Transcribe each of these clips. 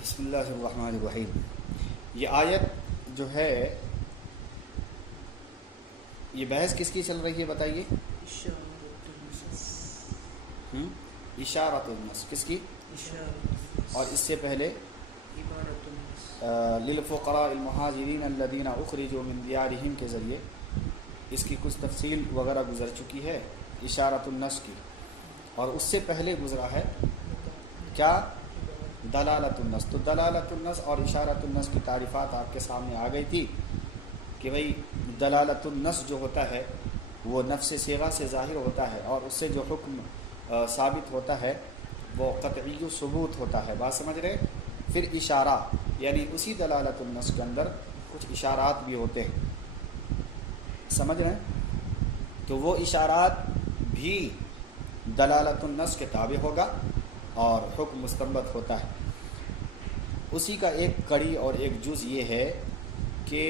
بسم اللہ الرحمن الرحیم۔ یہ آیت جو ہے یہ بحث کس کی چل رہی ہے بتائیے؟ اشارۃ النص کس کی؟ اور اس سے پہلے للفقراء المہاجرین الذین اخرجوا من دیارہم کے ذریعے اس کی کچھ تفصیل وغیرہ گزر چکی ہے اشارۃ النص کی، اور اس سے پہلے گزرا ہے کیا؟ دلالت النص۔ تو دلالت النص اور اشارۃ النص کی تعریفات آپ کے سامنے آ گئی تھی کہ بھئی دلالت النص جو ہوتا ہے وہ نفس صیغہ سے ظاہر ہوتا ہے، اور اس سے جو حکم ثابت ہوتا ہے وہ قطعی ثبوت ہوتا ہے، بات سمجھ رہے؟ پھر اشارہ یعنی اسی دلالت النص کے اندر کچھ اشارات بھی ہوتے ہیں، سمجھ رہے ہیں؟ تو وہ اشارات بھی دلالت النص کے تابع ہوگا اور حکم مستنبط ہوتا ہے۔ اسی کا ایک کڑی اور ایک جز یہ ہے کہ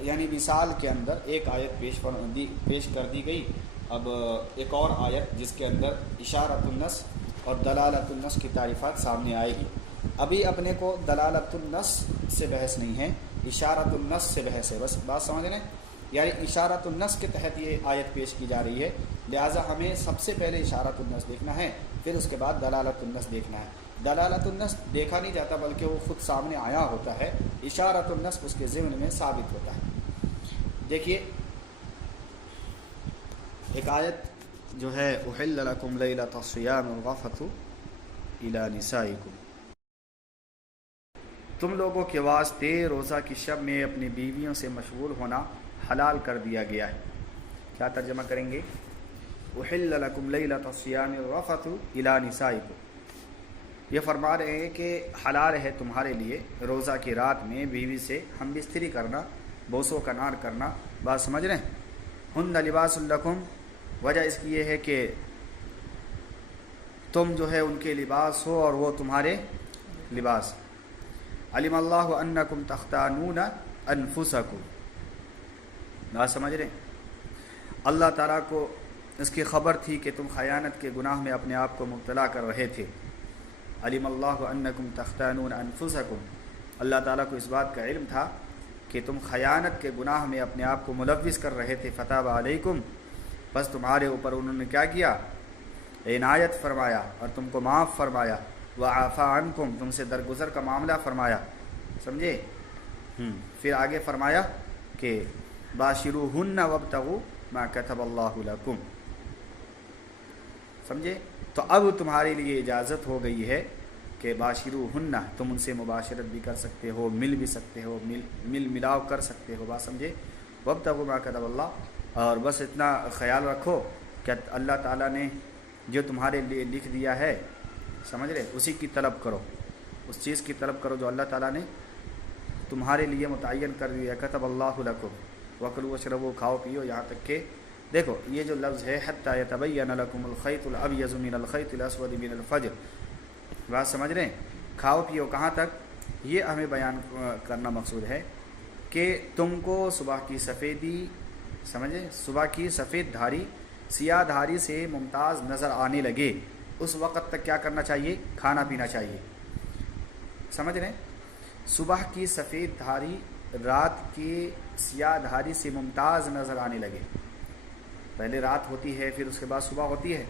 یعنی مثال کے اندر ایک آیت پیش کر دی گئی، اب ایک اور آیت جس کے اندر اشارۃ النص اور دلالت النص کی تعریفات سامنے آئے گی۔ ابھی اپنے کو دلالت النص سے بحث نہیں ہے، اشارۃ النص سے بحث ہے، بس بات سمجھ رہے ہیں؟ یعنی اشارۃ النص کے تحت یہ آیت پیش کی جا رہی ہے، لہٰذا ہمیں سب سے پہلے اشارۃ النص دیکھنا ہے، پھر اس کے بعد دلالت النص دیکھنا ہے۔ دلالت النص دیکھا نہیں جاتا بلکہ وہ خود سامنے آیا ہوتا ہے، اشارۃ النص اس کے ضمن میں ثابت ہوتا ہے۔ دیکھیے ایک آیت جو ہے احل لکم لیلۃ الصیام الرفث الی نسائکم، تم لوگوں کے واسطے روزہ کی شب میں اپنی بیویوں سے مشغول ہونا حلال کر دیا گیا ہے۔ کیا ترجمہ کریں گے؟ احل لکم لیلۃ الصیام الرفث الی نسائکم، یہ فرما رہے ہیں کہ حلال ہے تمہارے لیے روزہ کی رات میں بیوی سے ہم بستری کرنا، بوسو کنار کرنا، بات سمجھ رہے ہیں؟ ہن لباس لکم، وجہ اس کی یہ ہے کہ تم جو ہے ان کے لباس ہو اور وہ تمہارے لباس۔ علم اللہ انکم تختانون انفسکم، بات سمجھ رہے ہیں؟ اللہ تعالیٰ کو اس کی خبر تھی کہ تم خیانت کے گناہ میں اپنے آپ کو مبتلا کر رہے تھے۔ علم اللہ انکم تختانون انفسکم، اللہ تعالیٰ کو اس بات کا علم تھا کہ تم خیانت کے گناہ میں اپنے آپ کو ملوث کر رہے تھے۔ فتاب علیکم، بس تمہارے اوپر انہوں نے کیا کیا؟ عنایت فرمایا اور تم کو معاف فرمایا۔ وعفا عنکم، تم سے درگزر کا معاملہ فرمایا، سمجھے؟ پھر آگے فرمایا کہ باشروہن وابتغوا ما کتب اللہ لکم، سمجھے؟ تو اب تمہارے لیے اجازت ہو گئی ہے کہ باشروہن، تم ان سے مباشرت بھی کر سکتے ہو، مل بھی سکتے ہو، مل ملاو کر سکتے ہو، بات سمجھے؟ وابتغوا ما کتب اللہ، اور بس اتنا خیال رکھو کہ اللہ تعالیٰ نے جو تمہارے لیے لکھ دیا ہے، سمجھ رہے، اسی کی طلب کرو، اس چیز کی طلب کرو جو اللہ تعالیٰ نے تمہارے لیے متعین کر دیا۔ کتب اللہ لکم وکلوا واشربوا، کھاؤ پیو، یہاں تک کہ دیکھو یہ جو لفظ ہے حتی یتبین لکم الخیط الابیض من الخیط الاسود من الفجر، بات سمجھ رہے ہیں؟ کھاؤ پیو کہاں تک؟ یہ ہمیں بیان کرنا مقصود ہے کہ تم کو صبح کی سفیدی، سمجھے، صبح کی سفید دھاری سیاہ دھاری سے ممتاز نظر آنے لگے، اس وقت تک کیا کرنا چاہیے؟ کھانا پینا چاہیے، سمجھ رہے ہیں؟ صبح کی سفید دھاری رات کی سیاہ دھاری سے ممتاز نظر آنے لگے، پہلے رات ہوتی ہے پھر اس کے بعد صبح ہوتی ہے،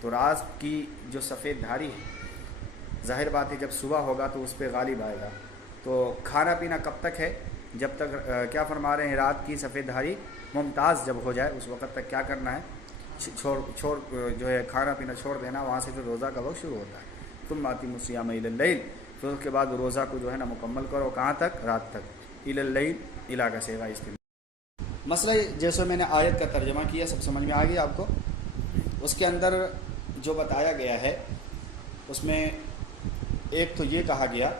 تو رات کی جو سفید دھاری ہے ظاہر بات ہے جب صبح ہوگا تو اس پہ غالب آئے گا۔ تو کھانا پینا کب تک ہے؟ جب تک کیا فرما رہے ہیں؟ رات کی سفید دھاری ممتاز جب ہو جائے اس وقت تک کیا کرنا ہے؟ چھوڑ جو ہے کھانا پینا چھوڑ دینا، وہاں سے پھر روزہ کا وقت شروع ہوتا ہے۔ ثم اتموا الصیام الی اللیل، پھر اس کے بعد روزہ کو جو ہے نا مکمل کرو، کہاں تک؟ رات تک۔ الی اللیل، الی کا صیغہ استعمال۔ مسئلہ جیسے میں نے آیت کا ترجمہ کیا سب سمجھ میں آ گیا آپ کو؟ اس کے اندر جو بتایا گیا ہے اس میں ایک تو یہ کہا گیا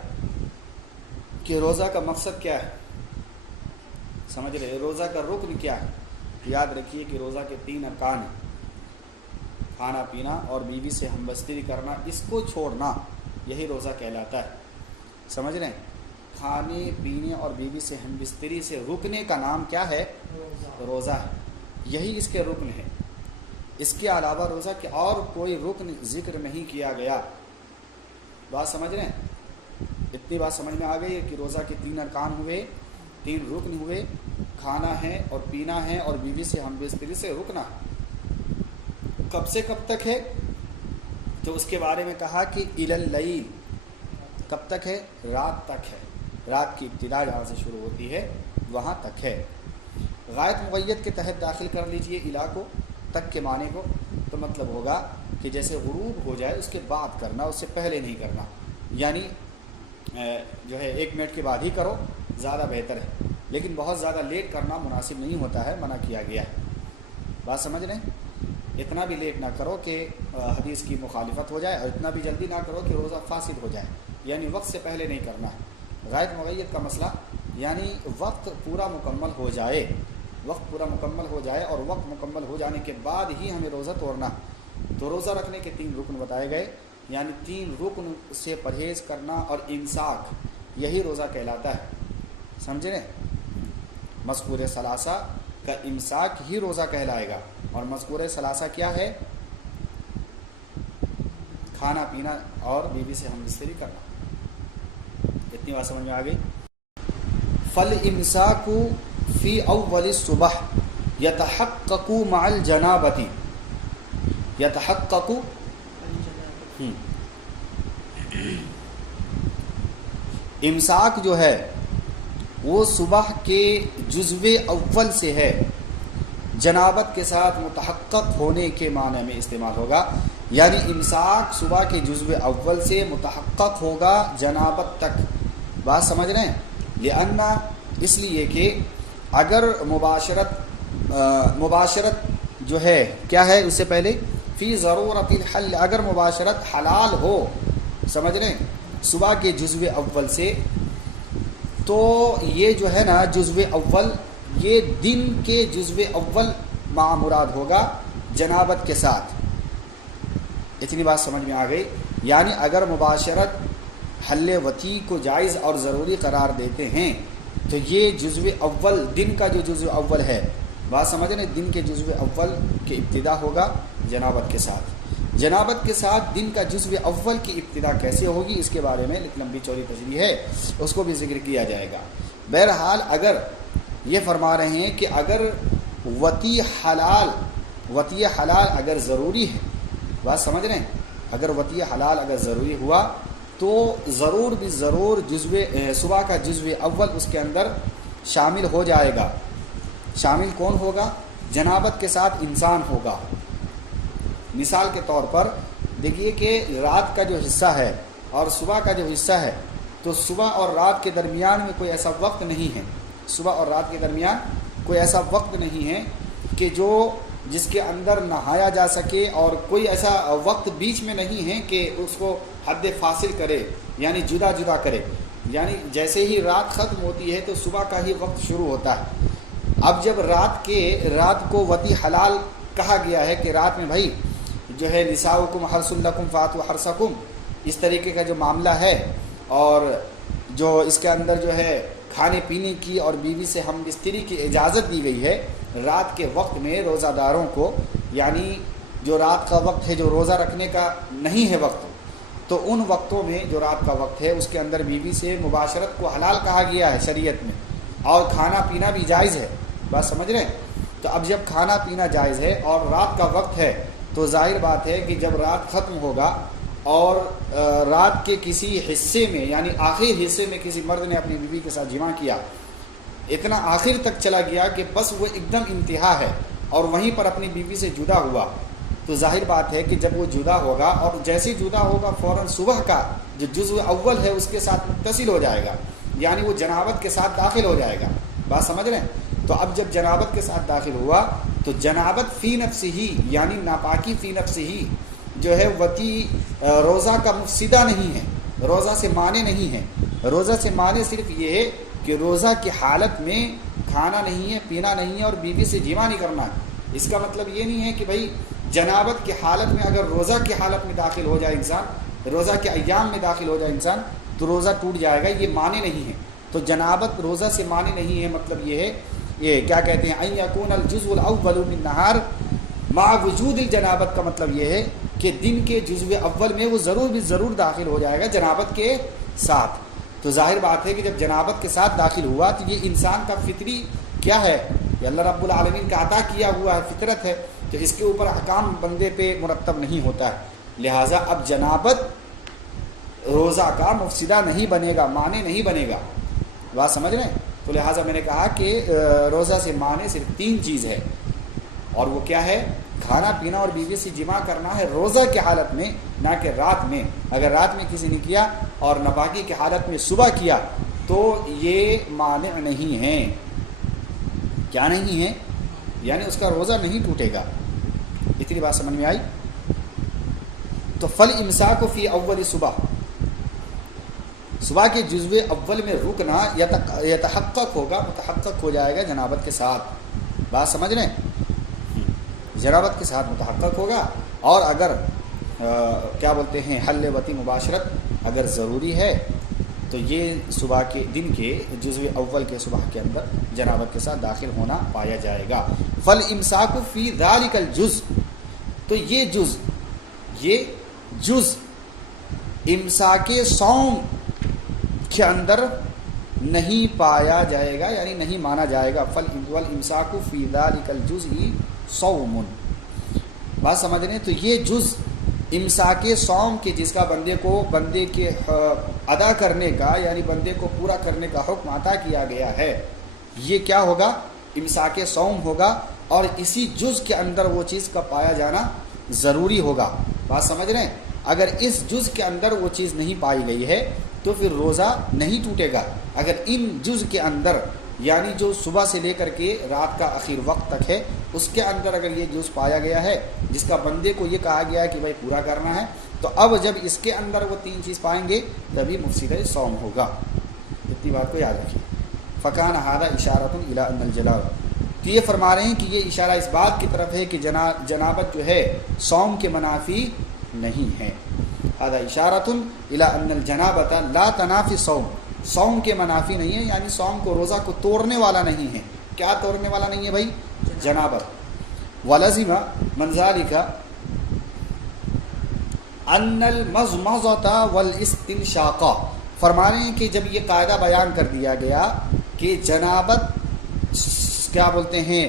کہ روزہ کا مقصد کیا ہے، سمجھ رہے؟ روزہ کا رکن کیا ہے؟ یاد رکھیے کہ روزہ کے 3 ارکان ہیں، کھانا پینا اور بیوی سے ہم بستری کرنا، اس کو چھوڑنا یہی روزہ کہلاتا ہے، سمجھ رہے ہیں؟ کھانے پینے اور بیوی سے ہم بستری سے رکنے کا نام کیا ہے؟ روزہ ہے، یہی اس کے رکن ہے۔ اس کے علاوہ روزہ کے اور کوئی رکن ذکر نہیں کیا گیا، بات سمجھ رہے ہیں؟ اتنی بات سمجھ میں آ گئی ہے کہ روزہ کے 3 ارکان ہوئے، 3 رکن ہوئے، کھانا ہے اور پینا ہے اور بیوی سے ہم بستری سے رکنا ہے۔ کب سے کب تک ہے؟ تو اس کے بارے میں کہا کہ الی اللیل، کب تک ہے؟ رات تک ہے، رات کی ابتدا جہاں سے شروع ہوتی ہے وہاں تک ہے۔ غائب مقید کے تحت داخل کر لیجئے الی کو، تک کے معنی کو، تو مطلب ہوگا کہ جیسے غروب ہو جائے اس کے بعد کرنا، اس سے پہلے نہیں کرنا، یعنی جو ہے 1 منٹ کے بعد ہی کرو زیادہ بہتر ہے، لیکن بہت زیادہ لیٹ کرنا مناسب نہیں ہوتا ہے، منع کیا گیا ہے۔ بات سمجھ رہے ہیں؟ اتنا بھی لیٹ نہ کرو کہ حدیث کی مخالفت ہو جائے، اور اتنا بھی جلدی نہ کرو کہ روزہ فاسد ہو جائے، یعنی وقت سے پہلے نہیں کرنا ہے۔ غائب مقید کا مسئلہ یعنی وقت پورا مکمل ہو جائے، وقت پورا مکمل ہو جائے، اور وقت مکمل ہو جانے کے بعد ہی ہمیں روزہ توڑنا۔ تو روزہ رکھنے کے 3 رکن بتائے گئے، یعنی 3 رکن سے پرہیز کرنا اور امساک، یہی روزہ کہلاتا ہے، سمجھے نا؟ مذکور ثلاثہ کا امساک ہی روزہ کہلائے گا، اور مذکور ثلاثہ کیا ہے؟ کھانا پینا اور بیوی سے ہم بستری کرنا۔ اتنی بات سمجھ میں آ گئی؟ فالامساک فی اول الصبح یتحقق مع الجنابۃ، یتحقق امساک جو ہے وہ صبح کے جزو اول سے ہے، جنابت کے ساتھ متحقق ہونے کے معنی میں استعمال ہوگا، یعنی امساک صبح کے جزو اول سے متحقق ہوگا جنابت تک۔ بات سمجھ رہے ہیں؟ لأن، اس لیے کہ اگر مباشرت جو ہے کیا ہے اس سے پہلے فی ضرورت الحل، اگر مباشرت حلال ہو، سمجھ رہے ہیں، صبح کے جزو اول سے، تو یہ جو ہے نا جزو اول، یہ دن کے جزو اول مع مراد ہوگا جنابت کے ساتھ۔ اتنی بات سمجھ میں آ گئی؟ یعنی اگر مباشرت حل وطی کو جائز اور ضروری قرار دیتے ہیں تو یہ جزو اول، دن کا جو جزو اول ہے، بات سمجھ رہے ہیں، دن کے جزو اول کی ابتدا ہوگا جنابت کے ساتھ۔ جنابت کے ساتھ دن کا جزو اول کی ابتدا کیسے ہوگی، اس کے بارے میں لمبی چوڑی تشریح ہے، اس کو بھی ذکر کیا جائے گا۔ بہرحال اگر یہ فرما رہے ہیں کہ اگر وطی حلال اگر ضروری ہے، بات سمجھ رہے ہیں، اگر وطی حلال اگر ضروری ہوا تو ضرور بھی ضرور صبح کا جزو اول اس کے اندر شامل ہو جائے گا۔ شامل کون ہوگا؟ جنابت کے ساتھ انسان ہوگا۔ مثال کے طور پر دیکھیے کہ رات کا جو حصہ ہے اور صبح کا جو حصہ ہے، تو صبح اور رات کے درمیان میں کوئی ایسا وقت نہیں ہے، صبح اور رات کے درمیان کوئی ایسا وقت نہیں ہے کہ جس کے اندر نہایا جا سکے، اور کوئی ایسا وقت بیچ میں نہیں ہے کہ اس کو حد فاصل کرے، یعنی جدا جدا کرے، یعنی جیسے ہی رات ختم ہوتی ہے تو صبح کا ہی وقت شروع ہوتا ہے۔ اب جب رات کو وطی حلال کہا گیا ہے کہ رات میں بھائی جو ہے نساؤکم حرث لکم فاتوا حرثکم، اس طریقے کا جو معاملہ ہے، اور جو اس کے اندر جو ہے کھانے پینے کی اور بیوی سے ہم بستری کی اجازت دی گئی ہے رات کے وقت میں روزہ داروں کو، یعنی جو رات کا وقت ہے جو روزہ رکھنے کا نہیں ہے وقت، تو ان وقتوں میں جو رات کا وقت ہے اس کے اندر بیوی سے مباشرت کو حلال کہا گیا ہے شریعت میں، اور کھانا پینا بھی جائز ہے۔ بات سمجھ رہے ہیں؟ تو اب جب کھانا پینا جائز ہے اور رات کا وقت ہے، تو ظاہر بات ہے کہ جب رات ختم ہوگا اور رات کے کسی حصے میں، یعنی آخر حصے میں کسی مرد نے اپنی بیوی کے ساتھ جماع کیا، اتنا آخر تک چلا گیا کہ بس وہ ایک دم انتہا ہے، اور وہیں پر اپنی بیوی سے جدا ہوا، تو ظاہر بات ہے کہ جب وہ جدا ہوگا اور جیسے ہی جدا ہوگا فوراً صبح کا جو جزو اول ہے اس کے ساتھ متصل ہو جائے گا، یعنی وہ جنابت کے ساتھ داخل ہو جائے گا۔ بات سمجھ رہے ہیں؟ تو اب جب جنابت کے ساتھ داخل ہوا تو جنابت فی نفس ہی، یعنی ناپاکی فی نفس ہی جو ہے وطی روزہ کا مفسدہ نہیں ہے، روزہ سے مانے نہیں ہے۔ روزہ سے مانے صرف یہ ہے کہ روزہ کی حالت میں کھانا نہیں ہے، پینا نہیں ہے، اور بیوی سے جماع نہیں کرنا ہے۔ اس کا مطلب یہ نہیں ہے کہ بھائی جنابت کی حالت میں اگر روزہ کی حالت میں داخل ہو جائے انسان، روزہ کے ایام میں داخل ہو جائے انسان، تو روزہ ٹوٹ جائے گا، یہ معنی نہیں ہے۔ تو جنابت روزہ سے معنی نہیں ہے، مطلب یہ ہے، یہ کیا کہتے ہیں، ان یکون الجزء الاول من النہار مع وجود الجنابت کا مطلب یہ ہے کہ دن کے جزو اول میں وہ ضرور بھی ضرور داخل ہو جائے گا جنابت کے ساتھ۔ تو ظاہر بات ہے کہ جب جنابت کے ساتھ داخل ہوا تو یہ انسان کا فطری کیا ہے، یہ اللہ رب العالمین کا عطا کیا ہوا ہے، فطرت ہے، تو اس کے اوپر احکام بندے پہ مرتب نہیں ہوتا ہے، لہٰذا اب جنابت روزہ کا مفسدہ نہیں بنے گا، معنی نہیں بنے گا، بات سمجھ رہے ہیں؟ تو لہٰذا میں نے کہا کہ روزہ سے معنی صرف 3 چیز ہے، اور وہ کیا ہے؟ کھانا پینا اور بیوی سے جماع کرنا ہے روزہ کی حالت میں، نہ کہ رات میں۔ اگر رات میں کسی نے کیا اور ناپاکی کی حالت میں صبح کیا تو یہ مانع نہیں ہے، کیا نہیں ہے؟ یعنی اس کا روزہ نہیں ٹوٹے گا۔ اتنی بات سمجھ میں آئی؟ تو فالامساک فی اول صبح کے جزو اول میں رکنا یتحقق ہوگا، متحقق ہو جائے گا جنابت کے ساتھ، بات سمجھ رہے ہیں؟ جنابت کے ساتھ متحقق ہوگا، اور اگر کیا بولتے ہیں حل وطی مباشرت اگر ضروری ہے تو یہ صبح کے دن کے جزو اول کے صبح کے اندر جنابت کے ساتھ داخل ہونا پایا جائے گا۔ فالامساک فی ذالک الجز، تو یہ جز امساک صوم کے اندر نہیں پایا جائے گا، یعنی نہیں مانا جائے گا۔ فالامساک فی ذالک الجز صوم، بات سمجھ رہے ہیں؟ تو یہ جز امساک صوم کے جس کا بندے کے ادا کرنے کا، یعنی بندے کو پورا کرنے کا حکم عطا کیا گیا ہے، یہ کیا ہوگا؟ امساک صوم ہوگا، اور اسی جز کے اندر وہ چیز کا پایا جانا ضروری ہوگا، بات سمجھ رہے ہیں؟ اگر اس جز کے اندر وہ چیز نہیں پائی گئی ہے تو پھر روزہ نہیں ٹوٹے گا۔ اگر ان جز کے اندر، یعنی جو صبح سے لے کر کے رات کا آخر وقت تک ہے، اس کے اندر اگر یہ جز پایا گیا ہے جس کا بندے کو یہ کہا گیا ہے کہ بھائی پورا کرنا ہے، تو اب جب اس کے اندر وہ 3 چیز پائیں گے تبھی مفسدہ صوم ہوگا۔ اتنی بات کو یاد رکھیے۔ فکان ھذا اشارۃ الی ان الجنابۃ، تو یہ فرما رہے ہیں کہ یہ اشارہ اس بات کی طرف ہے کہ جنابت جو ہے صوم کے منافی نہیں ہے۔ ھذا اشارۃ الی ان الجنابۃ لا تنافی الصوم، صوم کے منافی نہیں ہے، یعنی صوم کو، روزہ کو توڑنے والا نہیں ہے۔ کیا توڑنے والا نہیں ہے بھائی؟ جنابت۔ ولزم من ذلک ان المضمضۃ والاستنشاق، فرما رہے ہیں کہ جب یہ قاعدہ بیان کر دیا گیا کہ جنابت کیا بولتے ہیں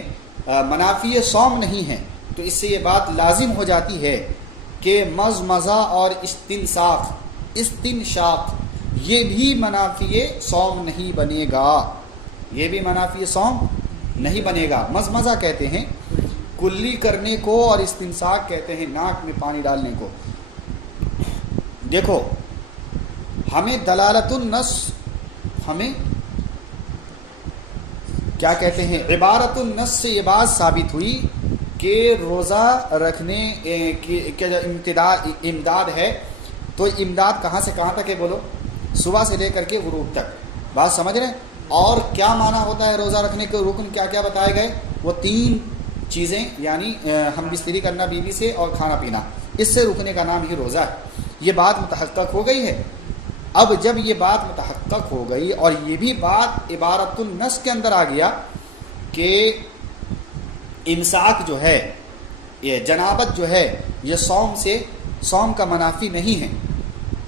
منافی صوم نہیں ہے، تو اس سے یہ بات لازم ہو جاتی ہے کہ مضمضہ اور استنشاق یہ بھی منافی صوم نہیں بنے گا، یہ بھی منافی صوم نہیں بنے گا۔ مضمضہ کہتے ہیں کلی کرنے کو، اور استنشاق کہتے ہیں ناک میں پانی ڈالنے کو۔ دیکھو، ہمیں دلالت النص، ہمیں کیا کہتے ہیں، عبارت النص سے یہ بات ثابت ہوئی کہ روزہ رکھنے کی جو امداد ہے، تو امداد کہاں سے کہاں تک ہے بولو؟ صبح سے لے کر کے غروب تک، بات سمجھ رہے ہیں؟ اور کیا معنی ہوتا ہے روزہ رکھنے کے رکن کیا کیا بتائے گئے؟ وہ 3 چیزیں، یعنی ہم بستری کرنا بیوی سے اور کھانا پینا، اس سے رکنے کا نام ہی روزہ ہے۔ یہ بات متحقق ہو گئی ہے۔ اب جب یہ بات متحقق ہو گئی اور یہ بھی بات عبارت النص کے اندر آ گیا کہ امساک جو ہے، یہ جنابت جو ہے، یہ صوم کا منافی نہیں ہے،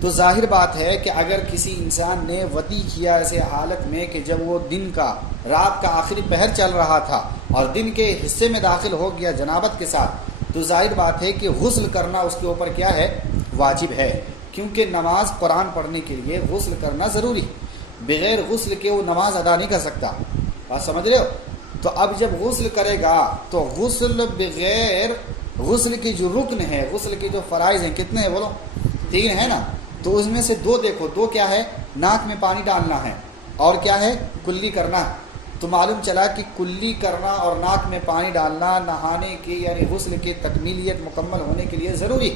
تو ظاہر بات ہے کہ اگر کسی انسان نے وطی کیا ایسے حالت میں کہ جب وہ دن کا، رات کا آخری پہر چل رہا تھا اور دن کے حصے میں داخل ہو گیا جنابت کے ساتھ، تو ظاہر بات ہے کہ غسل کرنا اس کے اوپر کیا ہے؟ واجب ہے، کیونکہ نماز قرآن پڑھنے کے لیے غسل کرنا ضروری، بغیر غسل کے وہ نماز ادا نہیں کر سکتا، بات سمجھ رہے ہو؟ تو اب جب غسل کرے گا تو غسل بغیر غسل کی جو رکن ہے، غسل کے جو فرائض ہیں، کتنے ہیں بولو؟ 3 ہے نا؟ تو اس میں سے 2 دیکھو، 2 کیا ہے؟ ناک میں پانی ڈالنا ہے، اور کیا ہے؟ کلی کرنا ہے۔ تو معلوم چلا کہ کلی کرنا اور ناک میں پانی ڈالنا نہانے کے، یعنی غسل کی تکمیلیت مکمل ہونے کے لیے ضروری۔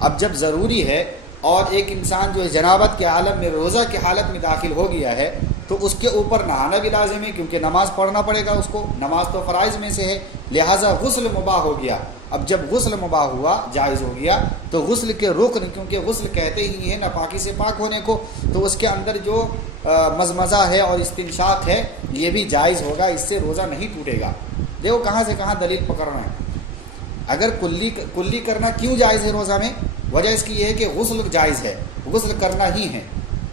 اب جب ضروری ہے اور ایک انسان جو ہے جنابت کے عالم میں، روزہ کی حالت میں داخل ہو گیا ہے، تو اس کے اوپر نہانا بھی لازم ہے، کیونکہ نماز پڑھنا پڑے گا اس کو، نماز تو فرائض میں سے ہے، لہٰذا غسل مباح ہو گیا۔ اب جب غسل مباح ہوا، جائز ہو گیا، تو غسل کے رکن، کیونکہ غسل کہتے ہی ہیں ناپاکی سے پاک ہونے کو، تو اس کے اندر جو مزمزہ ہے اور استنشاق ہے یہ بھی جائز ہوگا، اس سے روزہ نہیں ٹوٹے گا۔ دیکھو کہاں سے کہاں دلیل پکڑنا ہے۔ اگر کلی کرنا کیوں جائز ہے روزہ میں؟ وجہ اس کی یہ ہے کہ غسل جائز ہے، غسل کرنا ہی ہے،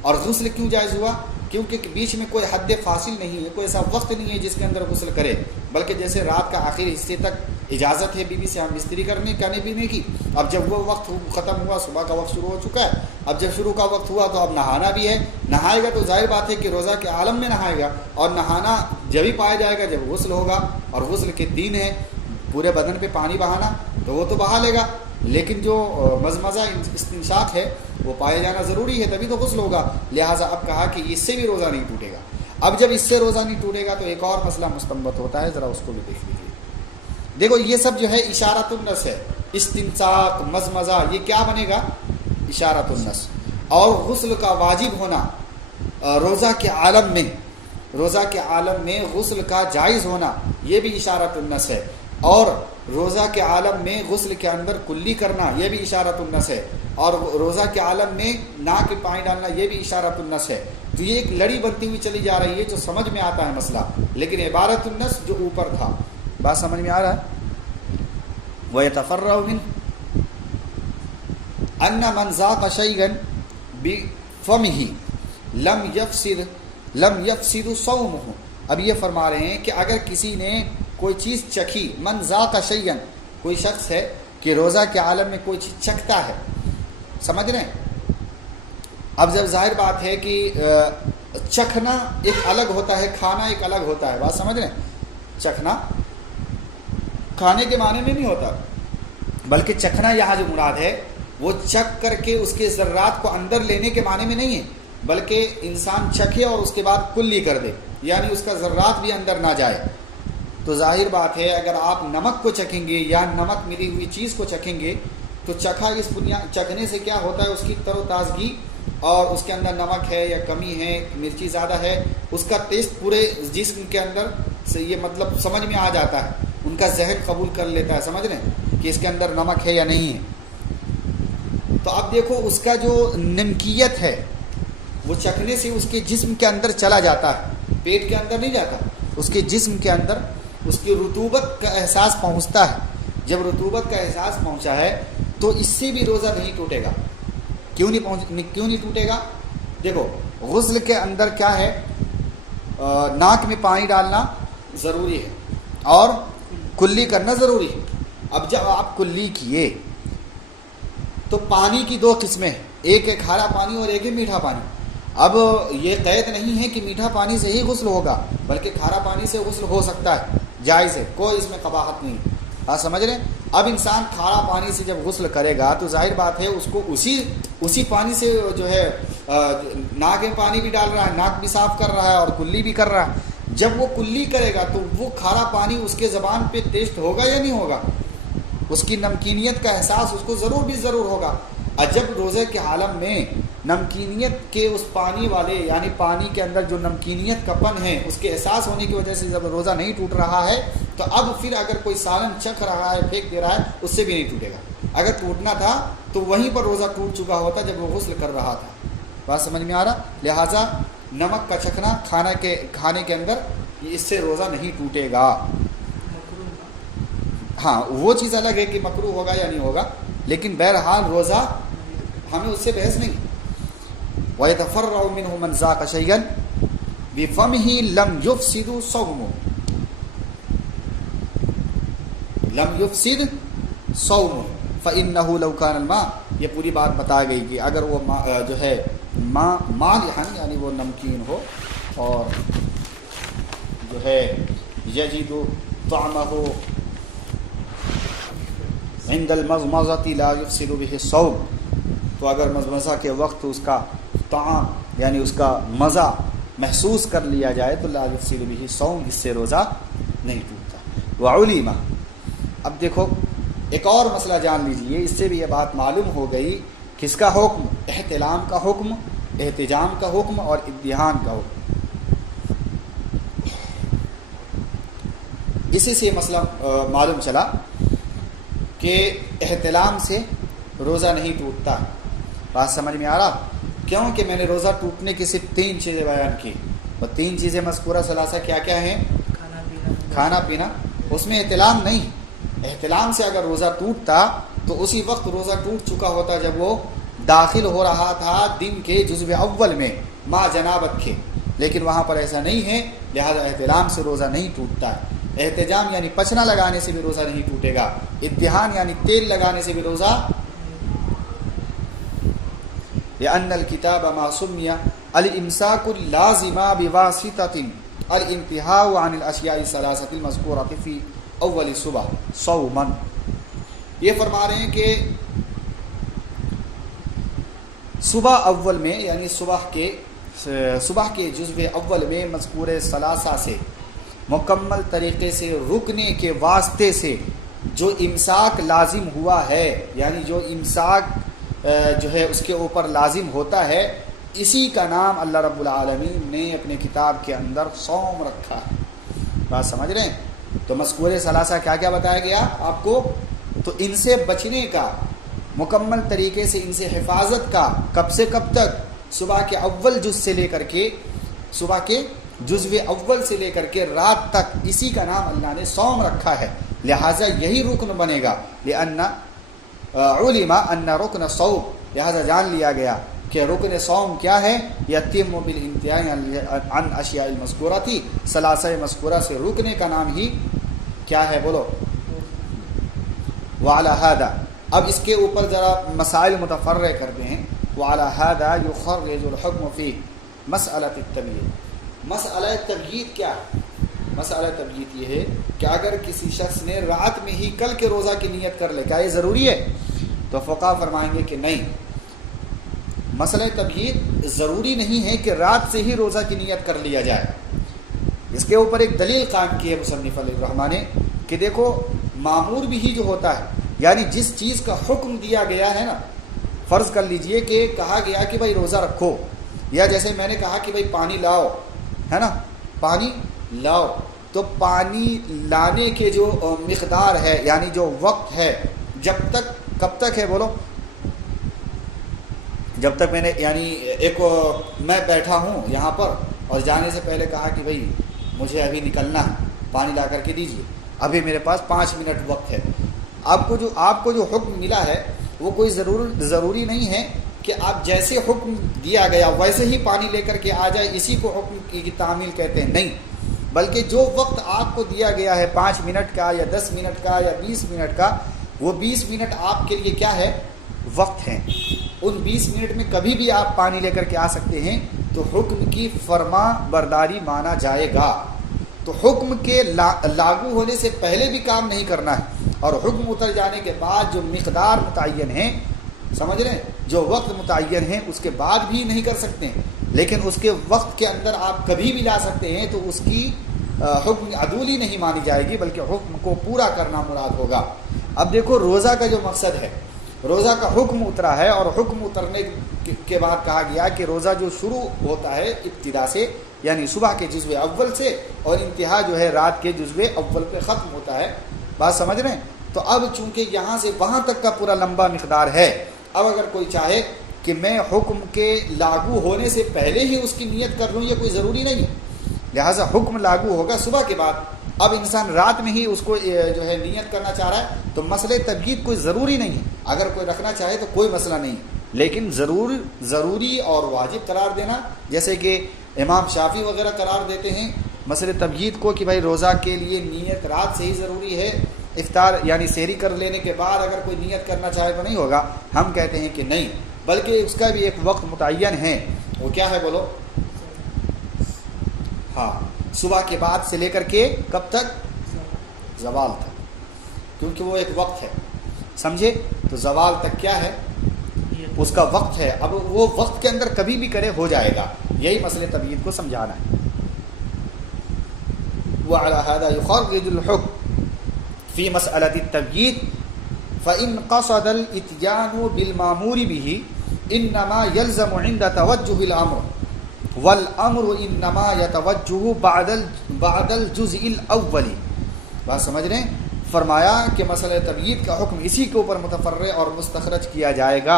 اور غسل کیوں جائز ہوا؟ کیونکہ بیچ میں کوئی حد فاصل نہیں ہے، کوئی ایسا وقت نہیں ہے جس کے اندر غسل کرے، بلکہ جیسے رات کا آخری حصے تک اجازت ہے بیوی سے ہم بستری کرنے کھانے پینے کی، اب جب وہ وقت ختم ہوا، صبح کا وقت شروع ہو چکا ہے، اب جب شروع کا وقت ہوا تو اب نہانا بھی ہے، نہائے گا تو ظاہر بات ہے کہ روزہ کے عالم میں نہائے گا، اور نہانا جب ہی پایا جائے گا جب غسل ہوگا، اور غسل کے دین ہے پورے بدن پہ پانی بہانا، تو وہ تو بہا لے گا، لیکن جو مزمزہ استنشاق ہے وہ پایا جانا ضروری ہے، تبھی تو غسل ہوگا، لہٰذا اب کہا کہ اس سے بھی روزہ نہیں ٹوٹے گا۔ اب جب اس سے روزہ نہیں ٹوٹے گا تو ایک اور مسئلہ مستنبط ہوتا ہے، ذرا اس کو بھی دیکھ لیجیے۔ دیکھو یہ سب جو ہے اشارۃ النس ہے، استنشاق مزمزہ، یہ کیا بنے گا؟ اشارۃ النس۔ اور غسل کا واجب ہونا روزہ کے عالم میں غسل کا جائز ہونا، یہ بھی اشارۃ النس ہے، اور روزہ کے عالم میں غسل کے اندر کلی کرنا، یہ بھی اشارۃ النس ہے، اور روزہ کے عالم میں ناک میں پانی ڈالنا، یہ بھی اشارۃ النس ہے۔ تو یہ ایک لڑی بنتی ہوئی چلی جا رہی ہے جو سمجھ میں آتا ہے مسئلہ، لیکن عبارت النس جو اوپر تھا، بات سمجھ میں آ رہا ہے؟ وَيَتَفَرَّعُ مِنْ أَنَّ مَنْ ذَاقَ شَيْئًا بِفَمِهِ لَمْ يَفْسِدُ صَوْمُهُ۔ اب یہ فرما رہے ہیں کہ اگر کسی نے کوئی چیز چکھی، من ذاق شیئن، کوئی شخص ہے کہ روزہ کے عالم میں کوئی چیز چکھتا ہے، سمجھ رہے ہیں؟ اب جب ظاہر بات ہے کہ چکھنا ایک الگ ہوتا ہے، کھانا ایک الگ ہوتا ہے، بات سمجھ رہے ہیں؟ چکھنا کھانے کے معنی میں نہیں ہوتا، بلکہ چکھنا یہاں جو مراد ہے وہ چکھ کر کے اس کے ذرات کو اندر لینے کے معنی میں نہیں ہے، بلکہ انسان چکھے اور اس کے بعد کلی کر دے، یعنی اس کا ذرات بھی اندر نہ جائے۔ تو ظاہر بات ہے اگر آپ نمک کو چکھیں گے یا نمک ملی ہوئی چیز کو چکھیں گے تو چکھنے سے کیا ہوتا ہے، اس کی تر و تازگی اور اس کے اندر نمک ہے یا کمی ہے، مرچی زیادہ ہے، اس کا ٹیسٹ پورے جسم کے اندر سے یہ مطلب سمجھ میں آ جاتا ہے، ان کا ذہن قبول کر لیتا ہے، سمجھ رہے ہیں کہ اس کے اندر نمک ہے یا نہیں ہے۔ تو اب دیکھو اس کا جو نمکیت ہے وہ چکھنے سے اس کے جسم کے اندر چلا جاتا ہے، پیٹ کے اندر نہیں جاتا، اس کے جسم کے اندر اس کی رطوبت کا احساس پہنچتا ہے۔ جب رطوبت کا احساس پہنچا ہے تو اس سے بھی روزہ نہیں ٹوٹے گا۔ کیوں نہیں ٹوٹے گا؟ دیکھو غسل کے اندر کیا ہے، ناک میں پانی ڈالنا ضروری ہے اور کلی کرنا ضروری ہے۔ اب جب آپ کلی کیے تو پانی کی دو قسمیں ہیں، ایک ہے کھارا پانی اور ایک ہے میٹھا پانی۔ اب یہ قید نہیں ہے کہ میٹھا پانی سے ہی غسل ہوگا، بلکہ کھارا پانی سے غسل ہو سکتا ہے، جائز ہے، کوئی اس میں قباحت نہیں۔ آپ سمجھ رہے ہیں؟ اب انسان کھارا پانی سے جب غسل کرے گا تو ظاہر بات ہے اس کو اسی پانی سے جو ہے ناک میں پانی بھی ڈال رہا ہے، ناک بھی صاف کر رہا ہے اور کلی بھی کر رہا ہے۔ جب وہ کلی کرے گا تو وہ کھارا پانی اس کے زبان پہ ٹیسٹ ہوگا یا نہیں ہوگا؟ اس کی نمکینیت کا احساس اس کو ضرور ہوگا۔ اور جب روزے کے عالم میں نمکینیت کے اس پانی والے یعنی پانی کے اندر جو نمکینیت کا پن ہے اس کے احساس ہونے کی وجہ سے جب روزہ نہیں ٹوٹ رہا ہے تو اب پھر اگر کوئی سالن چکھ رہا ہے، پھینک دے رہا ہے، اس سے بھی نہیں ٹوٹے گا۔ اگر ٹوٹنا تھا تو وہیں پر روزہ ٹوٹ چکا ہوتا جب وہ غسل کر رہا تھا۔ بات سمجھ میں آ رہا؟ لہٰذا نمک کا چکھنا کھانے کے اندر اس سے روزہ نہیں ٹوٹے گا۔ ہاں وہ چیز الگ ہے کہ مکروہ ہوگا یا نہیں ہوگا، لیکن بہرحال روزہ ہمیں اس سے بحث نہیں۔ وَيَتَفَرَّعُ مِنْهُ مَنْ ذَاقَ شَيْئًا بِفَمِهِ لَمْ يُفْسِدُ صَوْمُهُ فَإِنَّهُ لَوْ كَانَ الْمَاءُ۔ یہ پوری بات بتا گئی کہ اگر وہ جو ہے مالحن یعنی وہ نمکین ہو اور جو ہے یجد طعمه عند المضمضة لا يفسد به الصوم، تو اگر مضمضہ کے وقت اس کا طعام یعنی اس کا مزہ محسوس کر لیا جائے تو لا یفسد به الصوم، اس سے روزہ نہیں ٹوٹتا۔ وعلم، اب دیکھو ایک اور مسئلہ جان لیجئے، اس سے بھی یہ بات معلوم ہو گئی، کس کا حکم؟ احتلام کا حکم، احتجام کا حکم اور ادہان کا حکم۔ اسی سے مسئلہ معلوم چلا کہ احتلام سے روزہ نہیں ٹوٹتا۔ بات سمجھ میں آ رہا؟ کیوں کہ میں نے روزہ ٹوٹنے کی صرف 3 چیزیں بیان کی، اور 3 چیزیں مذکورہ ثلاثہ کیا کیا ہیں؟ کھانا پینا، اس میں احتلام نہیں۔ احتلام سے اگر روزہ ٹوٹتا تو اسی وقت روزہ ٹوٹ چکا ہوتا جب وہ داخل ہو رہا تھا دن کے جزو اول میں ما جنابت کے، لیکن وہاں پر ایسا نہیں ہے، لہذا احتلام سے روزہ نہیں ٹوٹتا ہے۔ احتجام یعنی پچنا لگانے سے بھی روزہ نہیں ٹوٹے گا، ادہان یعنی تیل لگانے سے بھی روزہ، لأن الكتاب ما سمي الامساك اللازم بواسطة الانتهاء عن الاشياء الثلاثة المذكورة في اول صبح صوما۔ یہ فرما رہے ہیں کہ صبح اول میں یعنی صبح کے جزو اول میں مذکور ثلاثہ سے مکمل طریقے سے رکنے کے واسطے سے جو امساک لازم ہوا ہے، یعنی جو امساک جو ہے اس کے اوپر لازم ہوتا ہے، اسی کا نام اللہ رب العالمین نے اپنے کتاب کے اندر صوم رکھا ہے۔ بات سمجھ رہے ہیں؟ تو مذکور ثلاثہ کیا کیا بتایا گیا آپ کو؟ تو ان سے بچنے کا، مکمل طریقے سے ان سے حفاظت کا، کب سے کب تک؟ صبح کے اول جز سے لے کر کے، صبح کے جزو اول سے لے کر کے رات تک، اسی کا نام اللہ نے صوم رکھا ہے، لہٰذا یہی رکن بنے گا۔ لأن علم ان رکن صوم، لہٰذا جان لیا گیا کہ رکن صوم کیا ہے؟ یتم بالانتہاء عن اشیاء المذکورہ تھی، ثلاثہ مذکورہ سے رکنے کا نام ہی کیا ہے؟ بولو۔ وعلی ھذا، اب اس کے اوپر ذرا مسائل متفرع کرتے ہیں۔ وعلی ھذا یخرج الحکم فی مسئلہ التبیید۔ مسئلہ تبیید کیا ہے؟ مسئلہ تبیید یہ ہے کہ اگر کسی شخص نے رات میں ہی کل کے روزہ کی نیت کر لے، کیا یہ ضروری ہے؟ تو فقہا فرمائیں گے کہ نہیں، مسئلہ تبیید ضروری نہیں ہے کہ رات سے ہی روزہ کی نیت کر لیا جائے۔ اس کے اوپر ایک دلیل قائم کی ہے مصنف علیہ الرحمٰن نے کہ دیکھو معمور بھی ہی جو ہوتا ہے، یعنی جس چیز کا حکم دیا گیا ہے نا، فرض کر لیجئے کہ کہا گیا کہ بھائی روزہ رکھو، یا جیسے میں نے کہا کہ بھائی پانی لاؤ، ہے نا، پانی لاؤ، تو پانی لانے کے جو مقدار ہے یعنی جو وقت ہے، جب تک، کب تک ہے بولو؟ جب تک میں نے یعنی میں بیٹھا ہوں یہاں پر اور جانے سے پہلے کہا کہ بھائی مجھے ابھی نکلنا ہے، پانی لا کر کے دیجیے، ابھی میرے پاس 5 منٹ وقت ہے۔ آپ کو جو حکم ملا ہے وہ کوئی ضروری نہیں ہے کہ آپ جیسے حکم دیا گیا ویسے ہی پانی لے کر کے آ جائے، اسی کو حکم کی تعمیل کہتے ہیں، نہیں، بلکہ جو وقت آپ کو دیا گیا ہے 5 منٹ کا یا 10 منٹ کا یا 20 منٹ کا، وہ 20 منٹ آپ کے لیے کیا ہے؟ وقت ہیں۔ ان 20 منٹ میں کبھی بھی آپ پانی لے کر کے آ سکتے ہیں، تو حکم کی فرما برداری مانا جائے گا۔ تو حکم کے لاگو ہونے سے پہلے بھی کام نہیں کرنا ہے، اور حکم اتر جانے کے بعد جو مقدار متعین ہیں، سمجھ رہے ہیں، جو وقت متعین ہیں اس کے بعد بھی نہیں کر سکتے ہیں، لیکن اس کے وقت کے اندر آپ کبھی بھی لا سکتے ہیں، تو اس کی حکم عدولی نہیں مانی جائے گی، بلکہ حکم کو پورا کرنا مراد ہوگا۔ اب دیکھو روزہ کا جو مقصد ہے، روزہ کا حکم اترا ہے، اور حکم اترنے کے بعد کہا گیا کہ روزہ جو شروع ہوتا ہے ابتدا سے، یعنی صبح کے جزو اول سے، اور انتہا جو ہے رات کے جزو اول پہ ختم ہوتا ہے۔ بات سمجھ رہے ہیں؟ تو اب چونکہ یہاں سے وہاں تک کا پورا لمبا مقدار ہے، اب اگر کوئی چاہے کہ میں حکم کے لاگو ہونے سے پہلے ہی اس کی نیت کر لوں، یہ کوئی ضروری نہیں، لہٰذا حکم لاگو ہوگا صبح کے بعد۔ اب انسان رات میں ہی اس کو جو ہے نیت کرنا چاہ رہا ہے، تو مسئلہ تبیید کوئی ضروری نہیں ہے، اگر کوئی رکھنا چاہے تو کوئی مسئلہ نہیں، لیکن ضروری اور واجب قرار دینا، جیسے کہ امام شافعی وغیرہ قرار دیتے ہیں مسئلہ تبیید کو کہ بھائی روزہ کے لیے نیت رات سے ہی ضروری ہے، افطار یعنی سحری کر لینے کے بعد اگر کوئی نیت کرنا چاہے تو نہیں ہوگا۔ ہم کہتے ہیں کہ نہیں، بلکہ اس کا بھی ایک وقت متعین ہے، وہ کیا ہے بولو؟ ہاں، صبح کے بعد سے لے کر کے کب تک؟ زوال تک، کیونکہ وہ ایک وقت ہے، سمجھے؟ تو زوال تک کیا ہے؟ اس کا وقت ہے۔ اب وہ وقت کے اندر کبھی بھی کرے ہو جائے گا، یہی مسئلہ تبیید کو سمجھانا ہے۔ وعلى هذا يخرج الحكم في مسألة التبييت فإن قصد الإتيان بالمأمور به إنما يلزم عند توجه الأمر والأمر إنما يتوجه بعد الجزء الأول۔ بات سمجھ رہے ہیں؟ فرمایا کہ مسئلہ تبیید کا حکم اسی کے اوپر متفرع اور مستخرج کیا جائے گا،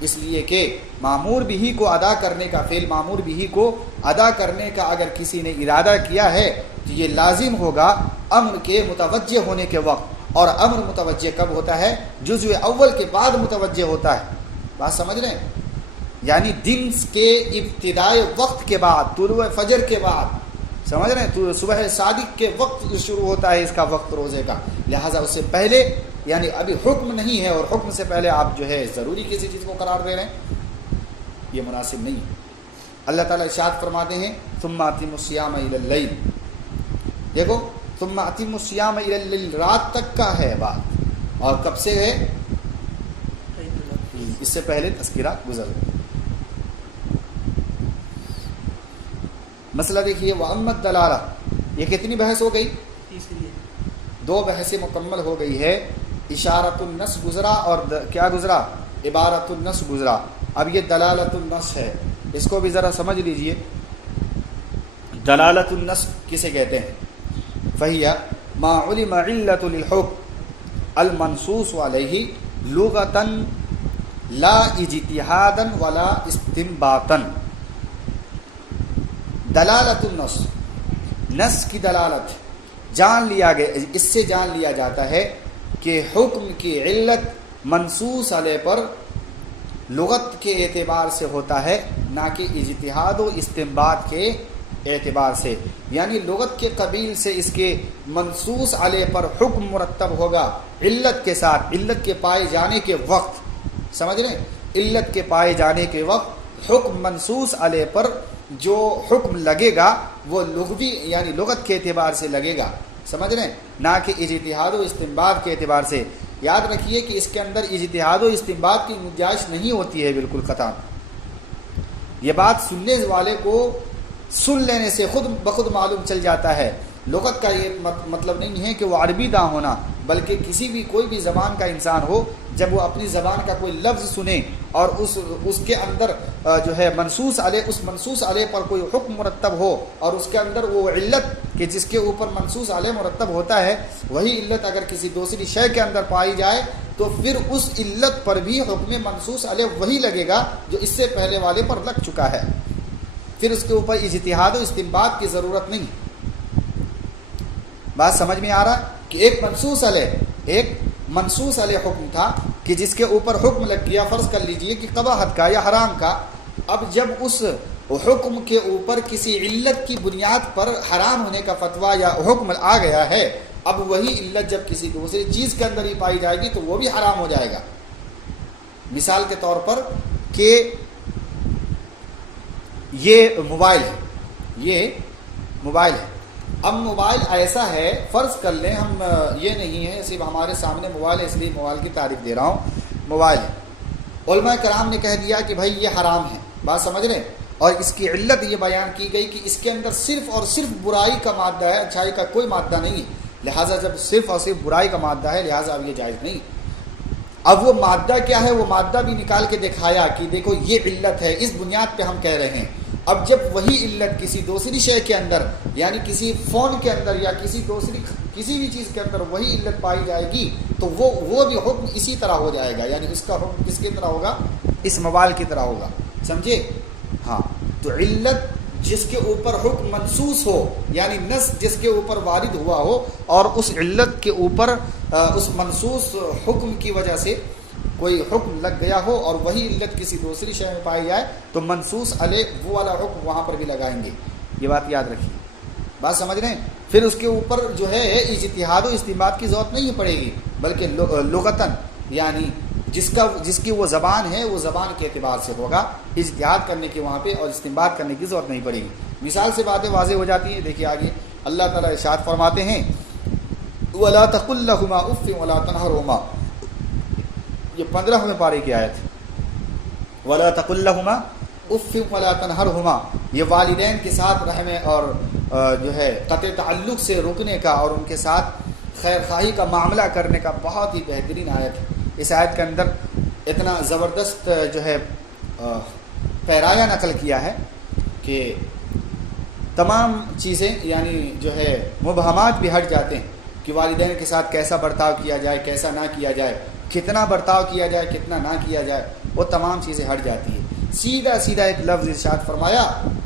اس لیے کہ مامور بھی کو ادا کرنے کا، فعل مامور بھی کو ادا کرنے کا اگر کسی نے ارادہ کیا ہے تو یہ لازم ہوگا امر کے متوجہ ہونے کے وقت، اور امر متوجہ کب ہوتا ہے؟ جزو اول کے بعد متوجہ ہوتا ہے، بات سمجھ رہے ہیں؟ یعنی دن کے ابتدائی وقت کے بعد، طلوع فجر کے بعد، سمجھ رہے ہیں، تو صبح صادق کے وقت شروع ہوتا ہے اس کا وقت روزے کا، لہٰذا اس سے پہلے یعنی ابھی حکم نہیں ہے، اور حکم سے پہلے آپ جو ہے ضروری کسی چیز کو قرار دے رہے ہیں، یہ مناسب نہیں ہے۔ اللہ تعالیٰ ارشاد فرماتے ہیں ثم اتموا الصیام الی اللیل، دیکھو ثم اتموا الصیام الی اللیل رات تک کا ہے بات، اور کب سے ہے؟ اس سے پہلے تذکرہ گزر گیا۔ مسئلہ دیکھیے، وَأَمَّا الدَّلَالَةُ، یہ کتنی بحث ہو گئی؟ دو بحثیں مکمل ہو گئی ہے۔ اشارۃ النص گزرا اور کیا گزرا؟ عبارت النص گزرا۔ اب یہ دلالت النص ہے، اس کو بھی ذرا سمجھ لیجئے۔ دلالت النص کسے کہتے ہیں؟ فَهِيَ مَا عُلِمَ عِلَّةُ لِلْحُكْمِ الْمَنْصُوصُ عَلَيْهِ لُغَةً لَا اجتہادًا وَلَا اسْتِنباطًا۔ دلالت النص، نص کی دلالت جان لیا گیا، اس سے جان لیا جاتا ہے کہ حکم کی علت منصوص علیہ پر لغت کے اعتبار سے ہوتا ہے، نہ کہ اجتہاد و استنباط کے اعتبار سے، یعنی لغت کے قبیل سے اس کے منصوص علیہ پر حکم مرتب ہوگا علت کے ساتھ، علت کے پائے جانے کے وقت، سمجھ رہے ہیں؟ علت کے پائے جانے کے وقت حکم منصوص علیہ پر جو حکم لگے گا وہ لغوی یعنی لغت کے اعتبار سے لگے گا، سمجھ رہے ہیں، نہ کہ اجتہاد و استنباط کے اعتبار سے۔ یاد رکھیے کہ اس کے اندر اجتہاد و استنباط کی گنجائش نہیں ہوتی ہے بالکل قطعا۔ یہ بات سننے والے کو سن لینے سے خود بخود معلوم چل جاتا ہے۔ لغت کا یہ مطلب نہیں ہے کہ وہ عربی داں ہونا، بلکہ کسی بھی کوئی بھی زبان کا انسان ہو، جب وہ اپنی زبان کا کوئی لفظ سنے اور اس کے اندر جو ہے منصوص علیہ، اس منصوص علیہ پر کوئی حکم مرتب ہو، اور اس کے اندر وہ علت کہ جس کے اوپر منصوص علیہ مرتب ہوتا ہے، وہی علت اگر کسی دوسری شے کے اندر پائی جائے تو پھر اس علت پر بھی حکم منصوص علیہ وہی لگے گا جو اس سے پہلے والے پر لگ چکا ہے، پھر اس کے اوپر اجتہاد و استنباط کی ضرورت نہیں۔ بات سمجھ میں آ رہا کہ ایک منصوص علیہ حکم تھا کہ جس کے اوپر حکم لگ گیا، فرض کر لیجئے کہ قباحت کا یا حرام کا، اب جب اس حکم کے اوپر کسی علت کی بنیاد پر حرام ہونے کا فتویٰ یا حکم آ گیا ہے، اب وہی علت جب کسی دوسری چیز کے اندر ہی پائی جائے گی تو وہ بھی حرام ہو جائے گا۔ مثال کے طور پر کہ یہ موبائل ہے، اب موبائل ایسا ہے، فرض کر لیں ہم، یہ نہیں ہے صرف ہمارے سامنے موبائل ہے اس لیے موبائل کی تعریف دے رہا ہوں، موبائل ہے، علماء کرام نے کہہ دیا کہ بھائی یہ حرام ہے، بات سمجھ رہے ہیں، اور اس کی علت یہ بیان کی گئی کہ اس کے اندر صرف اور صرف برائی کا مادہ ہے، اچھائی کا کوئی مادہ نہیں ہے، لہٰذا جب صرف اور صرف برائی کا مادہ ہے لہٰذا اب یہ جائز نہیں۔ اب وہ مادہ کیا ہے؟ وہ مادہ بھی نکال کے دکھایا کہ دیکھو یہ علت ہے، اس بنیاد پہ ہم کہہ رہے ہیں۔ اب جب وہی علت کسی دوسری شے کے اندر، یعنی کسی فون کے اندر یا کسی بھی چیز کے اندر وہی علت پائی جائے گی تو وہ بھی حکم اسی طرح ہو جائے گا، یعنی اس کا حکم کس کی طرح ہوگا؟ اس موبائل کی طرح ہوگا، سمجھے؟ ہاں، تو علت جس کے اوپر حکم منصوص ہو، یعنی نص جس کے اوپر وارد ہوا ہو، اور اس علت کے اوپر اس منصوص حکم کی وجہ سے کوئی حکم لگ گیا ہو اور وہی علت کسی دوسری شے میں پائی جائے تو منصوص علیہ وہ والا حکم وہاں پر بھی لگائیں گے، یہ بات یاد رکھیے، بات سمجھ رہے ہیں؟ پھر اس کے اوپر جو ہے اجتہاد و استنباط کی ضرورت نہیں پڑے گی، بلکہ لغتاً یعنی جس کی وہ زبان ہے وہ زبان کے اعتبار سے ہوگا، اجتہاد کرنے کی وہاں پہ اور استنباط کرنے کی ضرورت نہیں پڑے گی۔ مثال سے باتیں واضح ہو جاتی ہیں۔ دیکھیے آگے اللہ تعالیٰ ارشاد فرماتے ہیں وَلَا تَقُلْ لَهُمَا أُفٍّ وَلَا تَنْهَرْهُمَا، یہ 15ویں پارے کی آیت، وَلَا تَقُلْ لَهُمَا أُفٍّ وَلَا تَنْهَرْهُمَا، یہ والدین کے ساتھ رحم اور جو ہے قطع تعلق سے رکنے کا اور ان کے ساتھ خیر خواہی کا معاملہ کرنے کا بہت ہی بہترین آیت ہے۔ اس آیت کے اندر اتنا زبردست جو ہے پیرایا نقل کیا ہے کہ تمام چیزیں یعنی جو ہے مبہمات بھی ہٹ جاتے ہیں کہ والدین کے ساتھ کیسا برتاؤ کیا جائے، کیسا نہ کیا جائے، کتنا برتاؤ کیا جائے، کتنا نہ کیا جائے، وہ تمام چیزیں ہٹ جاتی ہیں۔ سیدھا ایک لفظ ارشاد فرمایا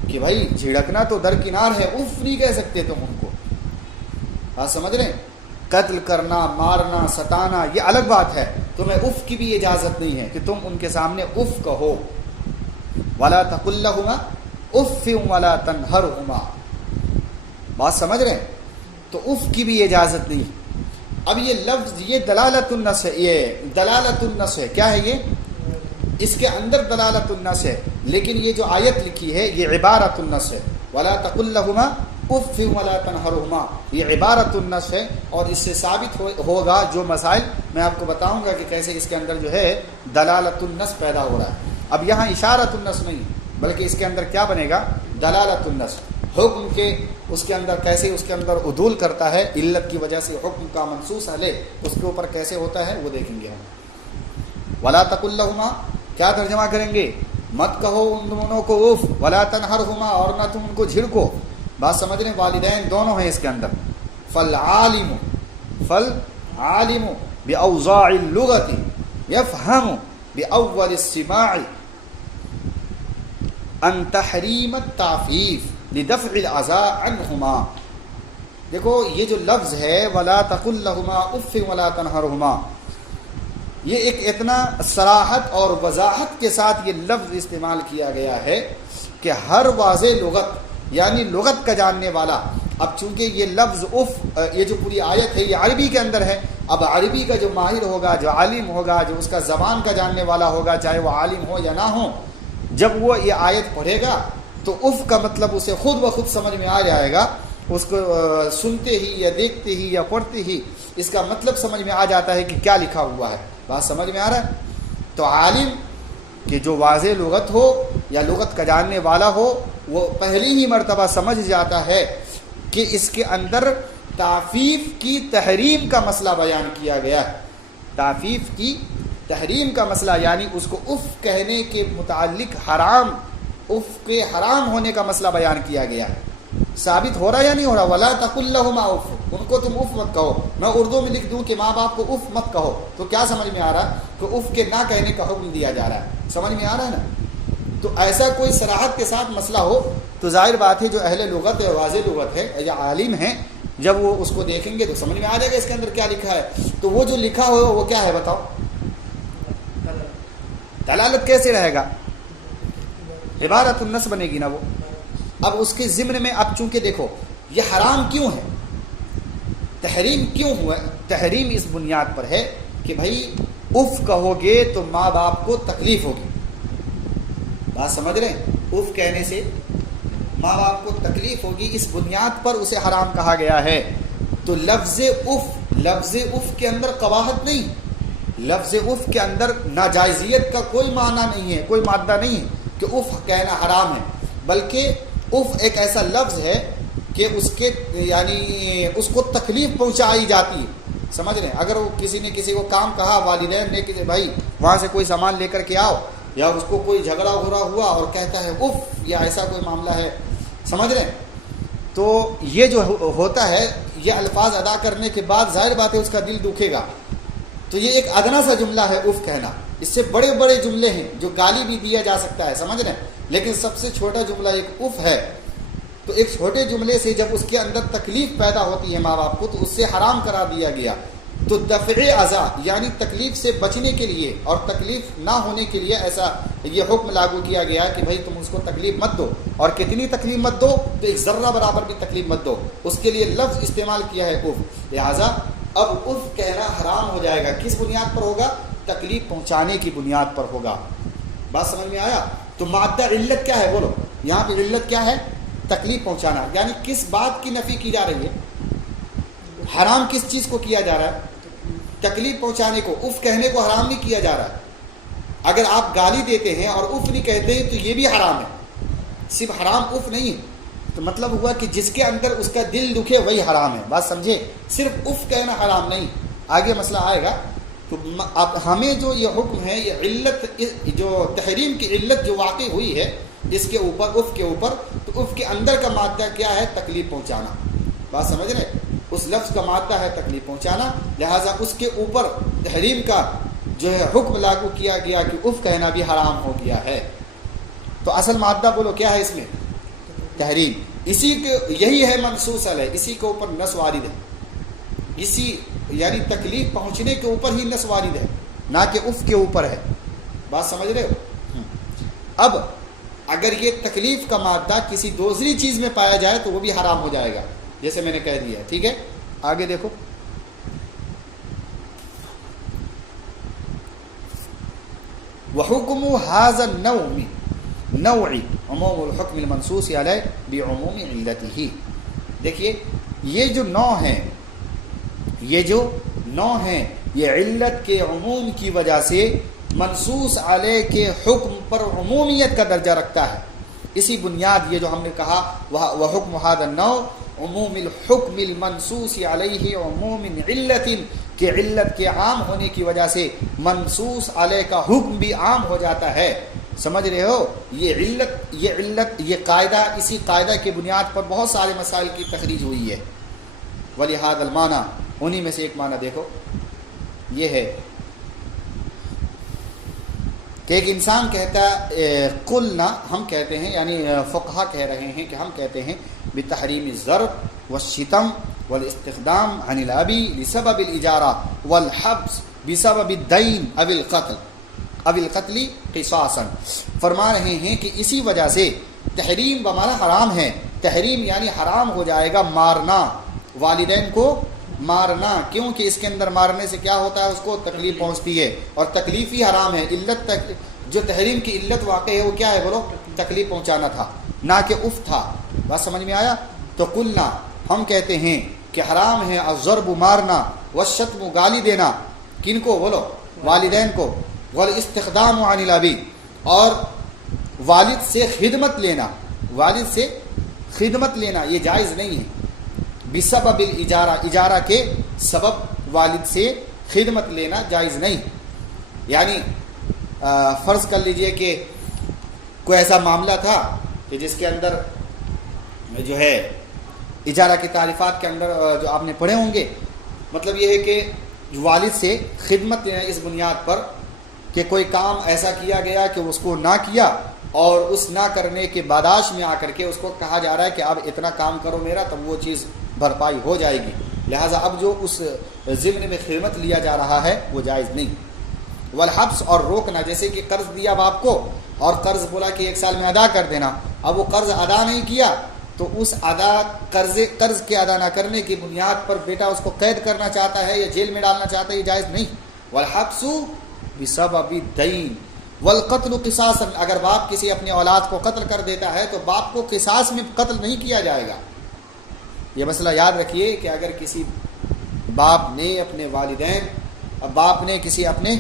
کہ بھائی جھڑکنا تو درکنار ہے، اف نہیں کہہ سکتے تم ان کو، بات سمجھ رہے ہیں؟ قتل کرنا، مارنا، ستانا یہ الگ بات ہے، تمہیں اف کی بھی اجازت نہیں ہے کہ تم ان کے سامنے اف کہو. ولا تقل لهما اف ولا تنهرهما. بات سمجھ رہے ہیں؟ تو اف کی بھی اجازت نہیں. اب یہ لفظ یہ دلالت النص ہے، یہ دلالت النص ہے. کیا ہے یہ؟ اس کے اندر دلالت النص ہے، لیکن یہ جو آیت لکھی ہے یہ عبارت النص ہے. ولا تقل لهما اف ولا تنهرهما، یہ عبارت النص ہے. اور اس سے ثابت ہوگا جو مسائل میں آپ کو بتاؤں گا کہ کیسے اس کے اندر جو ہے دلالت النص پیدا ہو رہا ہے. اب یہاں اشارت النص نہیں بلکہ اس کے اندر کیا بنے گا؟ دلالت النص. حکم کے اس کے اندر کیسے اس کے اندر عدول کرتا ہے، علت کی وجہ سے حکم کا منصوص ہے اس کے اوپر کیسے ہوتا ہے وہ دیکھیں گے ہم. ولا تقل لهما کیا ترجمہ کریں گے؟ مت کہو ان دونوں کو اف. ولا تنہرهما اور نہ تم ان کو جھڑکو. بات سمجھ رہے ہیں؟ والدین دونوں ہیں اس کے اندر. فالعالم باوضاع اللغة يفهم باول السماع ان تحریم التعفیف لدفع الاذى عنهما. دیکھو یہ جو لفظ ہے ولا تقل لهما اف ولا تنهرهما، یہ ایک اتنا صراحت اور وضاحت کے ساتھ یہ لفظ استعمال کیا گیا ہے کہ ہر واضح لغت یعنی لغت کا جاننے والا. اب چونکہ یہ لفظ اف، یہ جو پوری آیت ہے یہ عربی کے اندر ہے. اب عربی کا جو ماہر ہوگا، جو عالم ہوگا، جو اس کا زبان کا جاننے والا ہوگا، چاہے وہ عالم ہو یا نہ ہو، جب وہ یہ آیت پڑھے گا تو اف کا مطلب اسے خود بخود سمجھ میں آ جائے گا. اس کو سنتے ہی یا دیکھتے ہی یا پڑھتے ہی اس کا مطلب سمجھ میں آ جاتا ہے کہ کیا لکھا ہوا ہے. بات سمجھ میں آ رہا ہے؟ تو عالم کہ جو واضح لغت ہو یا لغت کا جاننے والا ہو وہ پہلی ہی مرتبہ سمجھ جاتا ہے کہ اس کے اندر تعفیف کی تحریم کا مسئلہ بیان کیا گیا ہے. تعفیف کی تحریم کا مسئلہ یعنی اس کو اف کہنے کے متعلق حرام، اف کے حرام ہونے کا مسئلہ بیان کیا گیا ہے. ثابت ہو رہا یا نہیں ہو رہا؟ ولا تقل لهما اف، ان کو تم اف مت کہو. میں اردو میں لکھ دوں کہ ماں باپ کو اف مت کہو تو کیا سمجھ میں آ رہا کہ اف کے نہ کہنے کا حکم دیا جا رہا ہے. سمجھ میں آ رہا ہے نا؟ تو ایسا کوئی صراحت کے ساتھ مسئلہ ہو تو ظاہر بات ہے جو اہل لغت ہے، واضح لغت ہے یا عالم ہیں، جب وہ اس کو دیکھیں گے تو سمجھ میں آ جائے گا اس کے اندر کیا لکھا ہے. تو وہ جو لکھا ہو وہ کیا ہے بتاؤ؟ دلالت کیسے رہے گا؟ عبارت النص بنے گی نا وہ. اب اس کے ضمن میں اب چونکہ دیکھو یہ حرام کیوں ہے، تحریم کیوں ہوا؟ تحریم اس بنیاد پر ہے کہ بھائی اف کہو گے تو ماں باپ کو تکلیف ہوگی. بات سمجھ رہے ہیں؟ اف کہنے سے ماں باپ کو تکلیف ہوگی، اس بنیاد پر اسے حرام کہا گیا ہے. تو لفظ اف کے اندر قباحت نہیں، لفظ اف کے اندر ناجائزیت کا کوئی معنی نہیں ہے، کوئی مادہ نہیں ہے کہ اف کہنا حرام ہے، بلکہ اف ایک ایسا لفظ ہے کہ اس کے یعنی اس کو تکلیف پہنچائی جاتی ہے. سمجھ رہے ہیں؟ اگر وہ کسی نے کسی کو کام کہا، والدین نے کہ بھائی وہاں سے کوئی سامان لے کر کے آؤ، یا اس کو کوئی جھگڑا ہوا اور کہتا ہے اف، یا ایسا کوئی معاملہ ہے، سمجھ رہے ہیں؟ تو یہ جو ہوتا ہے یہ الفاظ ادا کرنے کے بعد ظاہر بات ہے اس کا دل دکھے گا. تو یہ ایک ادنا سا جملہ ہے اف کہنا. اس سے بڑے بڑے جملے ہیں جو گالی بھی دیا جا سکتا ہے، سمجھ رہے ہیں؟ لیکن سب سے چھوٹا جملہ ایک اف ہے. تو ایک چھوٹے جملے سے جب اس کے اندر تکلیف پیدا ہوتی ہے ماں باپ کو تو اس سے حرام قرار دیا گیا. تو دفع اذى یعنی تکلیف سے بچنے کے لیے اور تکلیف نہ ہونے کے لیے ایسا یہ حکم لاگو کیا گیا کہ بھائی تم اس کو تکلیف مت دو. اور کتنی تکلیف مت دو؟ تو ایک ذرہ برابر بھی تکلیف مت دو. اس کے لیے لفظ استعمال کیا ہے اف. لہٰذا اب اف کہنا حرام ہو جائے گا. کس بنیاد پر ہوگا؟ تکلیف پہنچانے کی بنیاد پر ہوگا. بات سمجھ میں آیا؟ تو مادہ علت کیا ہے بولو؟ یہاں پہ علت کیا ہے؟ تکلیف پہنچانا. یعنی کس بات کی نفی کی جا رہی ہے؟ حرام کس چیز کو کیا جا رہا ہے؟ تکلیف پہنچانے کو. اف کہنے کو حرام نہیں کیا جا رہا ہے. اگر آپ گالی دیتے ہیں اور اف نہیں کہتے ہیں تو یہ بھی حرام ہے. صرف حرام اف نہیں ہے. تو مطلب ہوا کہ جس کے اندر اس کا دل دکھے وہی حرام ہے. بات سمجھے؟ صرف اف کہنا حرام نہیں. آگے مسئلہ آئے گا. تو اب ہمیں جو یہ حکم ہے، یہ علت، جو تحریم کی علت جو واقع ہوئی ہے اس کے اوپر، اف کے اوپر، تو اف کے اندر کا مادہ کیا ہے؟ تکلیف پہنچانا. بات سمجھ رہے؟ اس لفظ کا مادہ ہے تکلیف پہنچانا. لہٰذا اس کے اوپر تحریم کا جو ہے حکم لاگو کیا گیا کہ اف کہنا بھی حرام ہو گیا ہے. تو اصل مادہ بولو کیا ہے اس میں؟ تحریم. اسی کے یہی ہے منصوص علیہ، اسی کے اوپر نص وارد ہے. اسی یعنی تکلیف پہنچنے کے اوپر ہی نص وارد ہے. نہ کہ اف کے اوپر ہے. بات سمجھ رہے ہو؟ اب اگر یہ تکلیف کا مادہ کسی دوسری چیز میں پایا جائے تو وہ بھی حرام ہو جائے گا، جیسے میں نے کہہ دیا ہے. ٹھیک ہے، آگے دیکھو. وحکم هذا النوع عموم الحکم المنصوص علیہ بعموم علتہ. دیکھیے یہ جو نوع ہیں یہ علت کے عموم کی وجہ سے منصوص علیہ کے حکم پر عمومیت کا درجہ رکھتا ہے. اسی بنیاد یہ جو ہم نے کہا وحکم هذا النوع عموم الحکم المنصوص علیہ عموم علت، کہ علت کے عام ہونے کی وجہ سے منصوص علیہ کا حکم بھی عام ہو جاتا ہے. سمجھ رہے ہو؟ یہ قاعدہ، اسی قاعدہ کی بنیاد پر بہت سارے مسائل کی تخریج ہوئی ہے. ولہذا المعنی، انہی میں سے ایک معنی دیکھو یہ ہے کہ ایک انسان کہتا ہے قلنا، ہم کہتے ہیں، یعنی فقہا کہہ رہے ہیں کہ ہم کہتے ہیں بتحریم الضرب والشتم والاستخدام عن الابی لسبب الاجارہ والحبس بسبب الدین او القتل قصاصا. فرما رہے ہیں کہ اسی وجہ سے تحریم بمعنی حرام ہے. تحریم یعنی حرام ہو جائے گا مارنا، والدین کو مارنا. کیوں کہ اس کے اندر مارنے سے کیا ہوتا ہے؟ اس کو تکلیف پہنچتی ہے، اور تکلیف ہی حرام ہے. علت جو تحریم کی علت واقع ہے وہ کیا ہے بولو؟ تکلیف پہنچانا تھا، نہ کہ اف تھا. بات سمجھ میں آیا؟ تو قلنا، ہم کہتے ہیں کہ حرام ہے الضرب مارنا، والشتم گالی دینا. کن کو بولو؟ والدین کو. والاستخدام عن الابی، اور والد سے خدمت لینا، یہ جائز نہیں ہے. بسبب الاجارہ، اجارہ کے سبب والد سے خدمت لینا جائز نہیں. یعنی فرض کر لیجئے کہ کوئی ایسا معاملہ تھا کہ جس کے اندر جو ہے اجارہ کی تعریفات کے اندر جو آپ نے پڑھے ہوں گے، مطلب یہ ہے کہ والد سے خدمت لینا اس بنیاد پر کہ کوئی کام ایسا کیا گیا کہ اس کو نہ کیا، اور اس نہ کرنے کے باداش میں آ کر کے اس کو کہا جا رہا ہے کہ اب اتنا کام کرو میرا، تب وہ چیز بھرپائی ہو جائے گی. لہٰذا اب جو اس ضمن میں خدمت لیا جا رہا ہے وہ جائز نہیں. والحبس، اور روکنا، جیسے کہ قرض دیا باپ کو اور قرض بولا کہ 1 سال میں ادا کر دینا، اب وہ قرض ادا نہیں کیا تو اس قرض کے ادا نہ کرنے کی بنیاد پر بیٹا اس کو قید کرنا چاہتا ہے یا جیل میں ڈالنا چاہتا ہے، یہ جائز نہیں. والحبس بسبب الدین والقتل قصاصا، اگر باپ کسی اپنے اولاد کو قتل کر دیتا ہے تو باپ کو قصاص میں قتل نہیں کیا جائے گا. یہ مسئلہ یاد رکھیے کہ اگر کسی باپ نے اپنے والدین، باپ نے کسی اپنے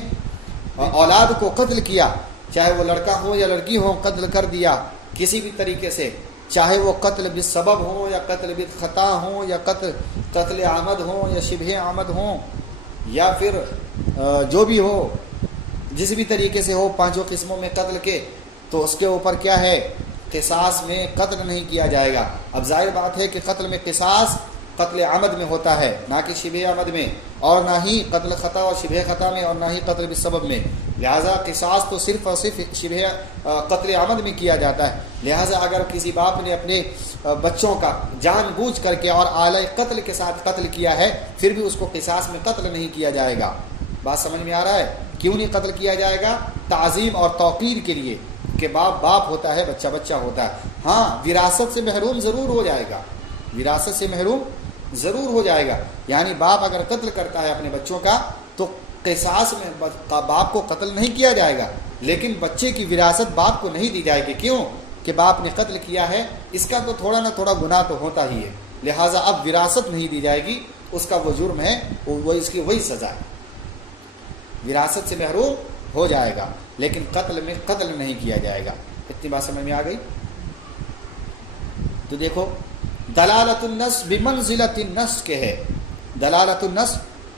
اولاد کو قتل کیا، چاہے وہ لڑکا ہو یا لڑکی ہو، قتل کر دیا کسی بھی طریقے سے، چاہے وہ قتل بالسبب ہو یا قتل بالخطا ہو یا قتل عمد ہو یا شبہ عمد ہو، یا پھر جو بھی ہو، جس بھی طریقے سے ہو، 5 قسموں میں قتل کے، تو اس کے اوپر کیا ہے؟ قصاص میں قتل نہیں کیا جائے گا. اب ظاہر بات ہے کہ قتل میں قصاص قتل عمد میں ہوتا ہے، نہ کہ شبہ عمد میں، اور نہ ہی قتل خطا اور شبہ خطا میں، اور نہ ہی قتل بالسبب میں. لہذا قصاص تو صرف اور صرف شبہ قتل عمد میں کیا جاتا ہے. لہذا اگر کسی باپ نے اپنے بچوں کا جان بوجھ کر کے اور اعلی قتل کے ساتھ قتل کیا ہے، پھر بھی اس کو قصاص میں قتل نہیں کیا جائے گا. بات سمجھ میں آ رہا ہے؟ کیوں نہیں قتل کیا جائے گا؟ تعظیم اور توقیر کے لیے کہ باپ ہوتا ہے، بچہ بچہ ہوتا ہے. ہاں وراثت سے محروم ضرور ہو جائے گا، وراثت سے محروم ضرور ہو جائے گا. یعنی باپ اگر قتل کرتا ہے اپنے بچوں کا تو قصاص میں باپ کو قتل نہیں کیا جائے گا، لیکن بچے کی وراثت باپ کو نہیں دی جائے گی. کیوں کہ باپ نے قتل کیا ہے، اس کا تو تھوڑا نہ تھوڑا گناہ تو ہوتا ہی ہے. لہٰذا اب وراثت نہیں دی جائے گی، اس کا وہ جرم ہے، وہ اس کی وہی سزا ہے، وراثت سے محروم ہو جائے گا، لیکن قتل میں قتل نہیں کیا جائے گا. اتنی بات سمجھ میں آ گئی؟ تو دیکھو دلالت النص بمنزلۃ النص کے ہے، دلالت النص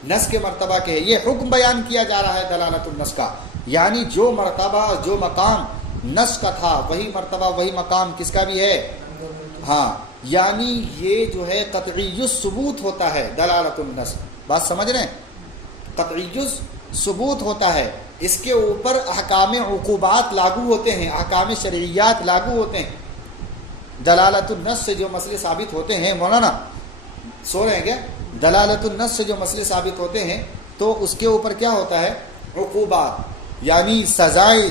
نص کے مرتبہ کے ہے. یہ حکم بیان کیا جا رہا ہے دلالت النص کا، یعنی جو مرتبہ جو مقام نص کا تھا وہی مرتبہ وہی مقام کس کا بھی ہے. ہاں یعنی یہ جو ہے قطعی الثبوت ہوتا ہے دلالت النص. بات سمجھ رہے ہیں؟ قطعی ثبوت ہوتا ہے، اس کے اوپر احکام عقوبات لاگو ہوتے ہیں، احکام شرعیات لاگو ہوتے ہیں. دلالت النص سے جو مسئلے ثابت ہوتے ہیں، مولانا سو رہے ہیں کیا؟ دلالت النص سے جو مسئلے ثابت ہوتے ہیں تو اس کے اوپر کیا ہوتا ہے؟ عقوبات یعنی سزائیں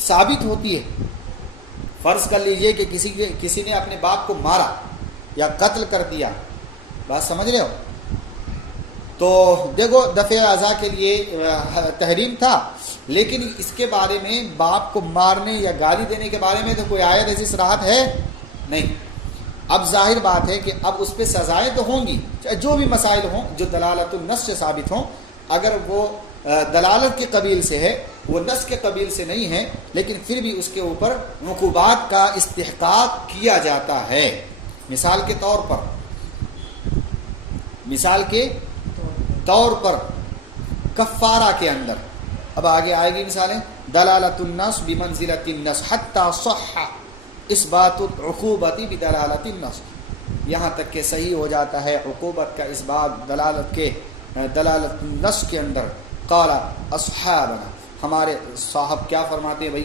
ثابت ہوتی ہے. فرض کر لیجئے کہ کسی نے اپنے باپ کو مارا یا قتل کر دیا، بات سمجھ رہے ہو، تو دیکھو دفع اعضاء کے لیے تحریم تھا، لیکن اس کے بارے میں باپ کو مارنے یا گالی دینے کے بارے میں تو کوئی آیت ایسی صراحت ہے نہیں. اب ظاہر بات ہے کہ اب اس پہ سزائیں تو ہوں گی، جو بھی مسائل ہوں جو دلالت النص سے ثابت ہوں، اگر وہ دلالت کے قبیل سے ہے، وہ نص کے قبیل سے نہیں ہے، لیکن پھر بھی اس کے اوپر عقوبات کا استحقاق کیا جاتا ہے. مثال کے طور پر کفارہ کے اندر، اب آگے آئے گی مثالیں، دلالت النص بمنزلۃ النص حتی صح اثبات العقوبۃ بدلالت النص، یہاں تک کہ صحیح ہو جاتا ہے عقوبت کا اس بات دلالت النص کے اندر. قال اصحابنا، ہمارے صاحب کیا فرماتے ہیں بھائی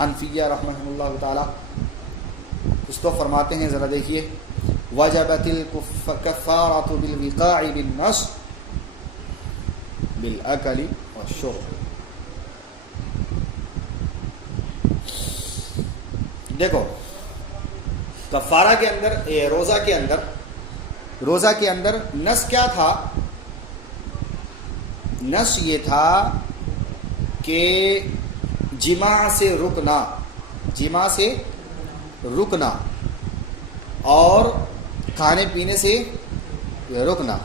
حنفیہ رحمہ اللہ تعالی، اس تو فرماتے ہیں ذرا دیکھیے، وجبت الکفارۃ بالوقاع بالنص بالاکل والشرب. دیکھو کفارہ کے اندر، روزہ کے اندر نص کیا تھا؟ نص یہ تھا کہ جماع سے رکنا اور کھانے پینے سے رکنا.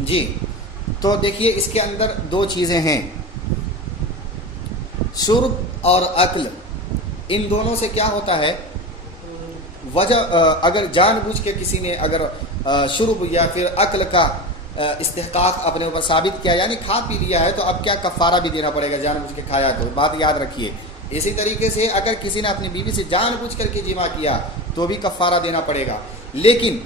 جی تو دیکھیے اس کے اندر دو چیزیں ہیں، شرب اور اکل. ان دونوں سے کیا ہوتا ہے، وجہ اگر جان بوجھ کے کسی نے اگر شرب یا پھر اکل کا استحقاق اپنے اوپر ثابت کیا، یعنی کھا پی لیا ہے، تو اب کیا کفارہ بھی دینا پڑے گا، جان بوجھ کے کھایا تو، بات یاد رکھیے. اسی طریقے سے اگر کسی نے اپنی بیوی سے جان بوجھ کر کے جماع کیا تو بھی کفارہ دینا پڑے گا. لیکن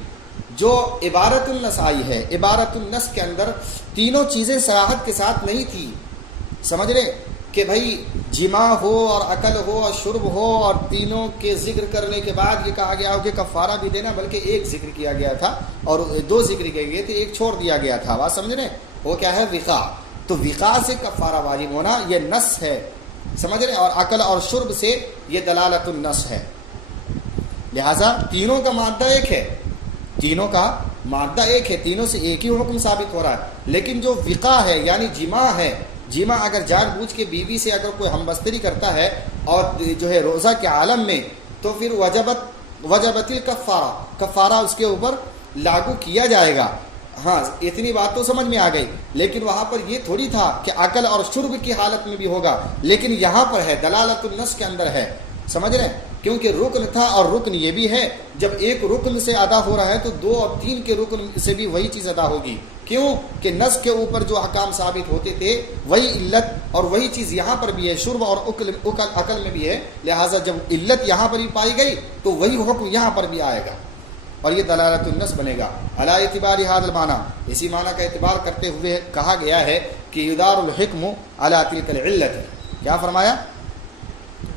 جو عبارت النص آئی ہے، عبارت النص کے اندر تینوں چیزیں صراحت کے ساتھ نہیں تھی. سمجھ رہے کہ بھائی جماع ہو اور عقل ہو اور شرب ہو، اور تینوں کے ذکر کرنے کے بعد یہ کہا گیا ہو کہ کفارہ بھی دینا، بلکہ ایک ذکر کیا گیا تھا اور دو ذکر کیے گئے تھے، ایک چھوڑ دیا گیا تھا. بات سمجھ رہے؟ وہ کیا ہے، وقاع. تو وقاع سے کفارہ واجب ہونا یہ نص ہے، سمجھ رہے؟ اور عقل اور شرب سے یہ دلالت النص ہے. لہذا تینوں کا مادہ ایک ہے، تینوں سے ایک ہی حکم ثابت ہو رہا ہے. لیکن جو وقاع ہے یعنی جماع ہے، جماع اگر جان بوجھ کے بیوی سے اگر کوئی ہم بستری کرتا ہے اور جو ہے روزہ کے عالم میں، تو پھر وجبت الکفارہ، کفارہ اس کے اوپر لاگو کیا جائے گا. ہاں اتنی بات تو سمجھ میں آ گئی. لیکن وہاں پر یہ تھوڑی تھا کہ عقل اور شرب کی حالت میں بھی ہوگا، لیکن یہاں پر ہے دلالت النص کے اندر ہے. سمجھ رہے ہیں؟ کیونکہ رکن تھا، اور رکن یہ بھی ہے جب ایک رکن سے ادا ہو رہا ہے تو 2 اور 3 کے رکن سے بھی وہی چیز ادا ہوگی. کیوں کہ نص کے اوپر جو احکام ثابت ہوتے تھے وہی علت اور وہی چیز یہاں پر بھی ہے، شرب اور عقل میں بھی ہے. لہٰذا جب علت یہاں پر بھی پائی گئی تو وہی حکم یہاں پر بھی آئے گا، اور یہ دلالت النص بنے گا. علی اعتبار هذا المعنى، اسی معنی کا اعتبار کرتے ہوئے کہا گیا ہے کہ یدار الحکم علی تلک العلت. کیا فرمایا؟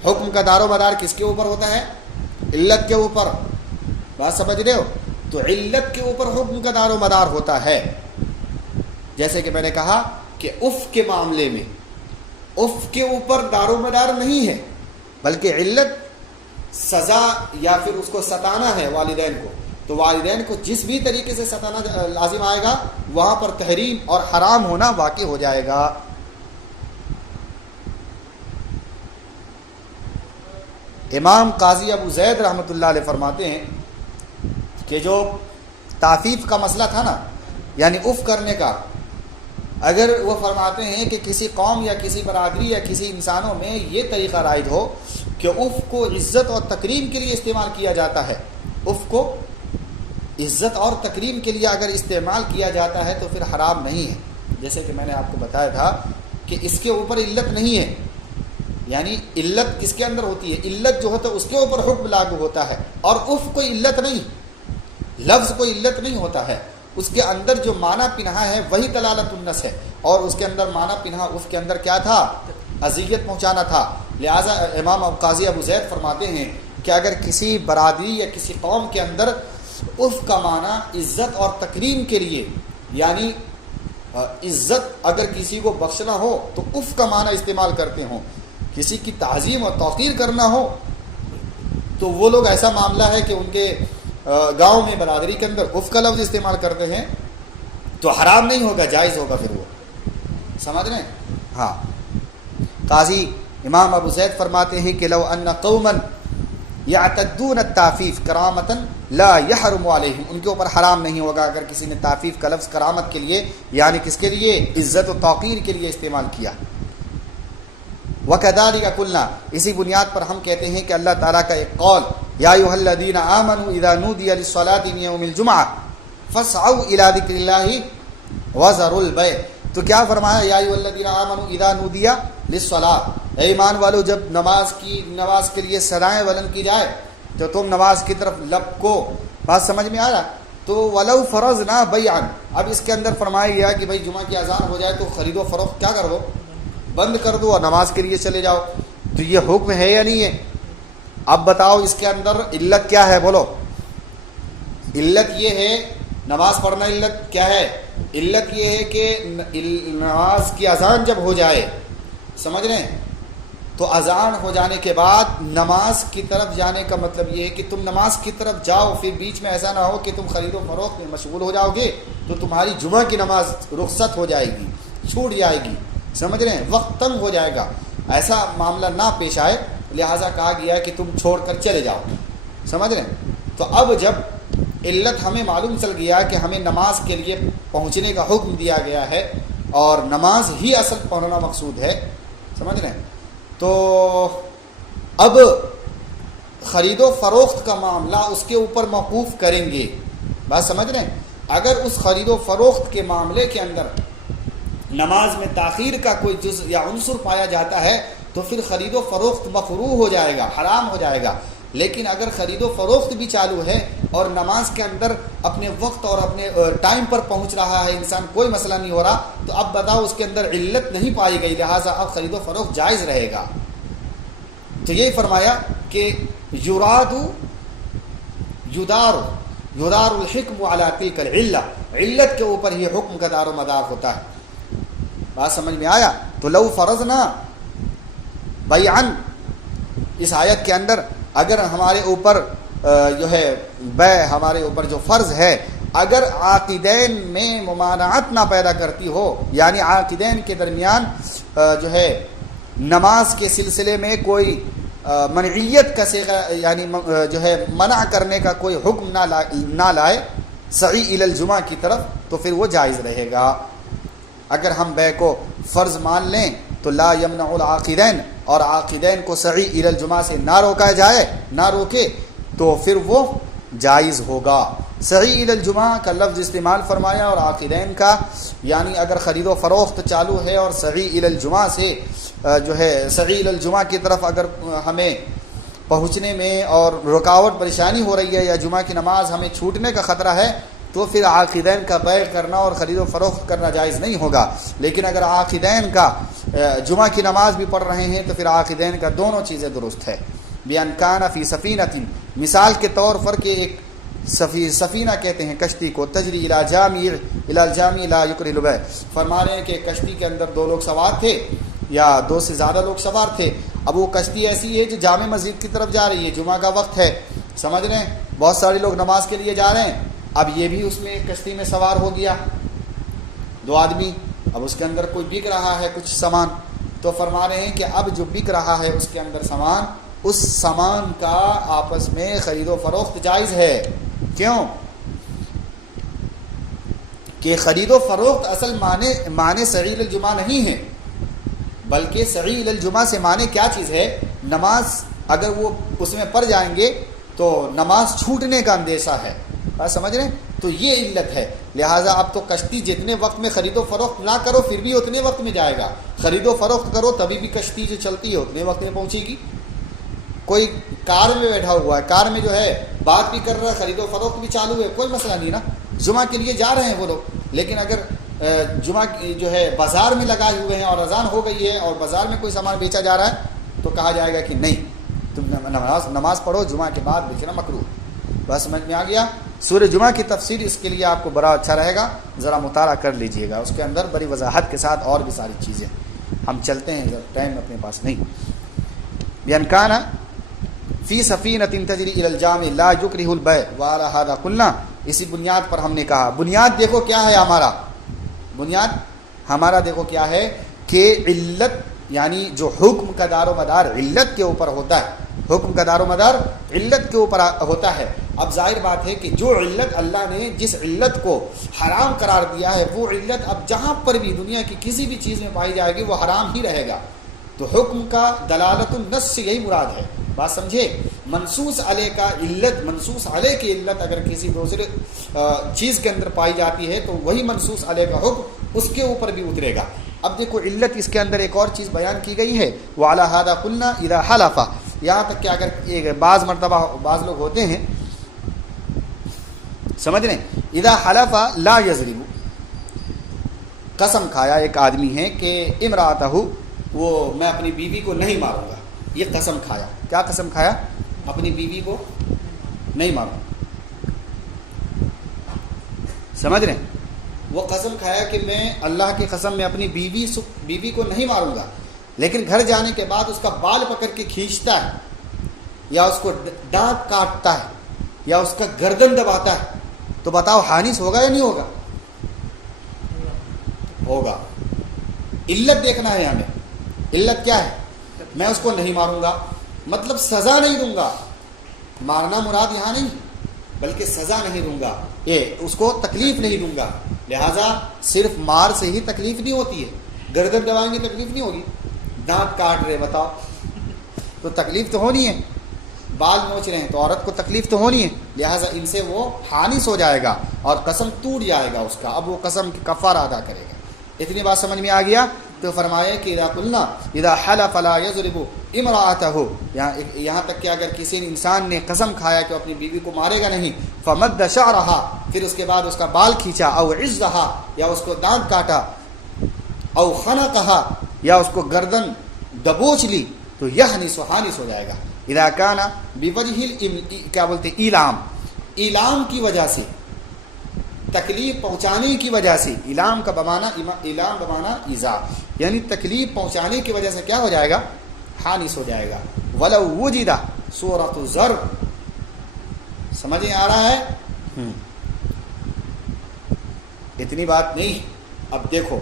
حکم کا دار و مدار کس کے اوپر ہوتا ہے؟ علت کے اوپر. بات سمجھ رہے ہو؟ تو علت کے اوپر حکم کا دار و مدار ہوتا ہے. جیسے کہ میں نے کہا کہ اف کے معاملے میں اف کے اوپر دار و مدار نہیں ہے، بلکہ علت سزا یا پھر اس کو ستانا ہے والدین کو. تو والدین کو جس بھی طریقے سے ستانا لازم آئے گا وہاں پر تحریم اور حرام ہونا واقع ہو جائے گا. امام قاضی ابو زید رحمۃ اللہ علیہ فرماتے ہیں کہ جو تعفیف کا مسئلہ تھا نا، یعنی اف کرنے کا، اگر وہ فرماتے ہیں کہ کسی قوم یا کسی برادری یا کسی انسانوں میں یہ طریقہ رائج ہو کہ اف کو عزت اور تکریم کے لیے استعمال کیا جاتا ہے، اف کو عزت اور تکریم کے لیے اگر استعمال کیا جاتا ہے تو پھر حرام نہیں ہے. جیسے کہ میں نے آپ کو بتایا تھا کہ اس کے اوپر علت نہیں ہے، یعنی علت کس کے اندر ہوتی ہے؟ علت جو ہوتا ہے اس کے اوپر حکم لاگو ہوتا ہے، اور اف کوئی علت نہیں، لفظ کوئی علت نہیں ہوتا ہے، اس کے اندر جو معنی پنہا ہے وہی دلالت النص ہے، اور اس کے اندر معنی پنہا اف کے اندر کیا تھا؟ اذیت پہنچانا تھا۔ لہٰذا امام قاضی ابو زید فرماتے ہیں کہ اگر کسی برادری یا کسی قوم کے اندر اف کا معنی عزت اور تکریم کے لیے، یعنی عزت اگر کسی کو بخشنا ہو تو اف کا معنی استعمال کرتے ہوں، کسی کی تعظیم اور توقیر کرنا ہو تو وہ لوگ ایسا معاملہ ہے کہ ان کے گاؤں میں برادری کے اندر اف کا لفظ استعمال کرتے ہیں تو حرام نہیں ہوگا، جائز ہوگا، پھر وہ سمجھ رہے ہیں؟ ہاں، قاضی امام ابو زید فرماتے ہیں کہ لو ان قوما یعتدون التعفیف کرامتا لا یحرم علیہم، ان کے اوپر حرام نہیں ہوگا اگر کسی نے تعفیف کا لفظ کرامت کے لیے، یعنی کس کے لیے؟ عزت و توقیر کے لیے استعمال کیا۔ وَكَذَلِكَ قُلْنَا، اسی بنیاد پر ہم کہتے ہیں کہ اللہ تعالیٰ کا ایک قول، یا ایھا الذین آمنوا اذا نودی للصلاۃ من یوم الجمعہ فاسعوا الی ذکر اللہ وذروا البیع، تو کیا فرمایا؟ یا ایھا الذین آمنوا اذا نودی للصلاۃ، اے ایمان والو جب نماز کے لیے صدائیں بلند کی جائے تو تم نماز کی طرف لب کو، بات سمجھ میں آیا؟ تو ولو فرضنا بیعا، اب اس کے اندر فرمایا گیا کہ بھائی جمعہ کی اذان ہو جائے تو خرید و فروخت کیا کر دو؟ بند کر دو اور نماز کے لیے چلے جاؤ، تو یہ حکم ہے یا نہیں ہے؟ اب بتاؤ اس کے اندر علت کیا ہے؟ بولو، علت یہ ہے نماز پڑھنا، علت کیا ہے؟ علت یہ ہے کہ نماز کی اذان جب ہو جائے، سمجھ رہے ہیں، تو اذان ہو جانے کے بعد نماز کی طرف جانے کا مطلب یہ ہے کہ تم نماز کی طرف جاؤ، پھر بیچ میں ایسا نہ ہو کہ تم خرید و فروخت میں مشغول ہو جاؤ گے تو تمہاری جمعہ کی نماز رخصت ہو جائے گی، چھوٹ جائے گی، سمجھ رہے ہیں، وقت تنگ ہو جائے گا، ایسا معاملہ نہ پیش آئے، لہٰذا کہا گیا کہ تم چھوڑ کر چلے جاؤ، سمجھ رہے ہیں۔ تو اب جب علت ہمیں معلوم چل گیا کہ ہمیں نماز کے لیے پہنچنے کا حکم دیا گیا ہے اور نماز ہی اصل پڑھنا مقصود ہے، سمجھ رہے ہیں، تو اب خرید و فروخت کا معاملہ اس کے اوپر موقوف کریں گے، بات سمجھ رہے ہیں۔ اگر اس خرید و فروخت کے معاملے کے اندر نماز میں تاخیر کا کوئی جز یا عنصر پایا جاتا ہے تو پھر خرید و فروخت مکروہ ہو جائے گا، حرام ہو جائے گا، لیکن اگر خرید و فروخت بھی چالو ہے اور نماز کے اندر اپنے وقت اور اپنے ٹائم پر پہنچ رہا ہے انسان، کوئی مسئلہ نہیں ہو رہا، تو اب بتاؤ اس کے اندر علت نہیں پائی گئی، لہٰذا اب خرید و فروخت جائز رہے گا۔ تو یہی فرمایا کہ یدار الحکم علی تلک العلہ، علت کے اوپر ہی حکم کا دار و مدار ہوتا ہے، بات سمجھ میں آیا؟ تو لو فرضنا بیعن، اس آیت کے اندر اگر ہمارے اوپر جو ہے بیع ہمارے اوپر جو فرض ہے، اگر عاقدین میں ممانعت نہ پیدا کرتی ہو، یعنی عاقدین کے درمیان جو ہے نماز کے سلسلے میں کوئی منعیت کا صیغہ، یعنی جو ہے منع کرنے کا کوئی حکم نہ لائے سعی الی الجمعہ کی طرف، تو پھر وہ جائز رہے گا۔ اگر ہم بیع کو فرض مان لیں تو لا یمنع العاقدین، اور عاقدین کو سعی الی الجمعہ سے نہ روکا جائے، نہ روکے، تو پھر وہ جائز ہوگا۔ سعی الی الجمعہ کا لفظ استعمال فرمایا اور عاقدین کا، یعنی اگر خرید و فروخت چالو ہے اور سعی الی الجمعہ سے جو ہے سعی الی الجمعہ کی طرف اگر ہمیں پہنچنے میں اور رکاوٹ پریشانی ہو رہی ہے یا جمعہ کی نماز ہمیں چھوٹنے کا خطرہ ہے، تو پھر عاقدین کا بیع کرنا اور خرید و فروخت کرنا جائز نہیں ہوگا۔ لیکن اگر عاقدین کا جمعہ کی نماز بھی پڑھ رہے ہیں تو پھر عاقدین کا دونوں چیزیں درست ہے۔ بیان کان فی سفینۃ، مثال کے طور پر کہ ایک سفینہ کہتے ہیں کشتی کو، تجری الی الجامع لا یکرہ البیع، فرما رہے ہیں کہ کشتی کے اندر دو لوگ سوار تھے یا دو سے زیادہ لوگ سوار تھے، اب وہ کشتی ایسی ہے جو جامع مسجد کی طرف جا رہی ہے، جمعہ کا وقت ہے، سمجھ رہے ہیں، بہت سارے لوگ نماز کے لیے جا رہے ہیں، اب یہ بھی اس میں کشتی میں سوار ہو گیا، دو آدمی، اب اس کے اندر کوئی بک رہا ہے کچھ سامان، تو فرما رہے ہیں کہ اب جو بک رہا ہے اس کے اندر سامان، اس سامان کا آپس میں خرید و فروخت جائز ہے۔ کیوں؟ کہ خرید و فروخت اصل معنی سعی الی الجمعہ نہیں ہے، بلکہ سعی الی الجمعہ سے معنی کیا چیز ہے؟ نماز اگر وہ اس میں پڑ جائیں گے تو نماز چھوٹنے کا اندیشہ ہے، بات سمجھ رہے ہیں؟ تو یہ علت ہے۔ لہٰذا اب تو کشتی جتنے وقت میں خرید و فروخت نہ کرو پھر بھی اتنے وقت میں جائے گا، خرید و فروخت کرو تبھی بھی کشتی جو چلتی ہے اتنے وقت میں پہنچے گی۔ کوئی کار میں بیٹھا ہوا ہے، کار میں جو ہے بات بھی کر رہا ہے، خرید و فروخت بھی چالو ہے، کوئی مسئلہ نہیں نا، جمعہ کے لیے جا رہے ہیں وہ لوگ۔ لیکن اگر جمعہ جو ہے بازار میں لگائے ہوئے ہیں اور اذان ہو گئی ہے اور بازار میں کوئی سامان بیچا جا رہا ہے تو کہا جائے گا کہ نہیں، تم نماز پڑھو، جمعہ کے بعد بیچنا مکروہ۔ بس سمجھ میں آ گیا؟ سورہ جمعہ کی تفسیر اس کے لیے آپ کو بڑا اچھا رہے گا، ذرا مطالعہ کر لیجئے گا، اس کے اندر بڑی وضاحت کے ساتھ اور بھی ساری چیزیں۔ ہم چلتے ہیں، ٹائم اپنے پاس نہیں۔ بیان کانا فی سفینۃ تجری الی الجامع لا یکرہ البیع وعلی ھذا قلنا، اسی بنیاد پر ہم نے کہا، بنیاد دیکھو کیا ہے ہمارا، بنیاد ہمارا دیکھو کیا ہے کہ علت، یعنی جو حکم کا دار و مدار علت کے اوپر ہوتا ہے، حکم کا دار و مدار علت کے اوپر ہوتا ہے۔ اب ظاہر بات ہے کہ جو علت اللہ نے جس علت کو حرام قرار دیا ہے وہ علت اب جہاں پر بھی دنیا کی کسی بھی چیز میں پائی جائے گی وہ حرام ہی رہے گا۔ تو حکم کا دلالت النص سے یہی مراد ہے، بات سمجھے؟ منصوص علیہ کا علت، منصوص علیہ کی علت اگر کسی دوسرے چیز کے اندر پائی جاتی ہے تو وہی منصوص علیہ کا حکم اس کے اوپر بھی اترے گا۔ اب دیکھو علت اس کے اندر ایک اور چیز بیان کی گئی ہے، وعلی ھذا قلنا اذا حلف، یہاں تک کہ اگر ایک بعض مرتبہ بعض لوگ ہوتے ہیں، سمجھ رہے ہیں، اذا حلف لا یضرب، قسم کھایا ایک آدمی ہے کہ امراتہ، وہ میں اپنی بیوی کو نہیں ماروں گا، یہ قسم کھایا، کیا قسم کھایا؟ اپنی بیوی کو نہیں ماروں، سمجھ رہے ہیں؟ وہ قسم کھایا کہ میں اللہ کی قسم میں اپنی بیوی کو نہیں ماروں گا، لیکن گھر جانے کے بعد اس کا بال پکڑ کے کھینچتا ہے یا اس کو دانت کاٹتا ہے یا اس کا گردن دباتا ہے، تو بتاؤ حانث ہوگا یا نہیں ہوگا؟ ہوگا۔ علت دیکھنا ہے ہمیں، علت کیا ہے؟ میں اس کو نہیں ماروں گا مطلب سزا نہیں دوں گا، مارنا مراد یہاں نہیں بلکہ سزا نہیں دوں گا، یہ اس کو تکلیف نہیں دوں گا۔ لہٰذا صرف مار سے ہی تکلیف نہیں ہوتی ہے، گردن دبائیں گے تکلیف نہیں ہوگی، دانت کاٹ رہے بتاؤ تو تکلیف تو ہونی ہے، بال نوچ رہے ہیں تو عورت کو تکلیف تو ہونی ہے، لہٰذا ان سے وہ حانث ہو جائے گا اور قسم ٹوٹ جائے گا اس کا، اب وہ قسم کی کفارہ ادا کرے گا۔ اتنی بات سمجھ میں آ گیا؟ تو فرمایا کہ اذا قلنا اذا حلف لا یضرب امرأتہ، یہاں تک کہ اگر کسی انسان نے قسم کھایا کہ اپنی بیوی کو مارے گا نہیں، فمد شعرہا، پھر اس کے بعد اس کا بال کھینچا، او عزہا، یا اس کو دانت کاٹا، او خنقہا، یا اس کو گردن دبوچ لی، تو یحنث، حانث ہو جائے گا۔ اذا کان بوجہ کیا بولتے ایلام، ایلام کی وجہ سے، تکلیف پہنچانے کی وجہ سے، ایلام کا بمانا، ایلام بمانا ایذا، یعنی تکلیف پہنچانے کی وجہ سے کیا ہو جائے گا؟ حانث ہو جائے گا۔ ولو وجد صورت ضرب، سمجھ میں آ رہا ہے؟ اتنی بات نہیں، اب دیکھو،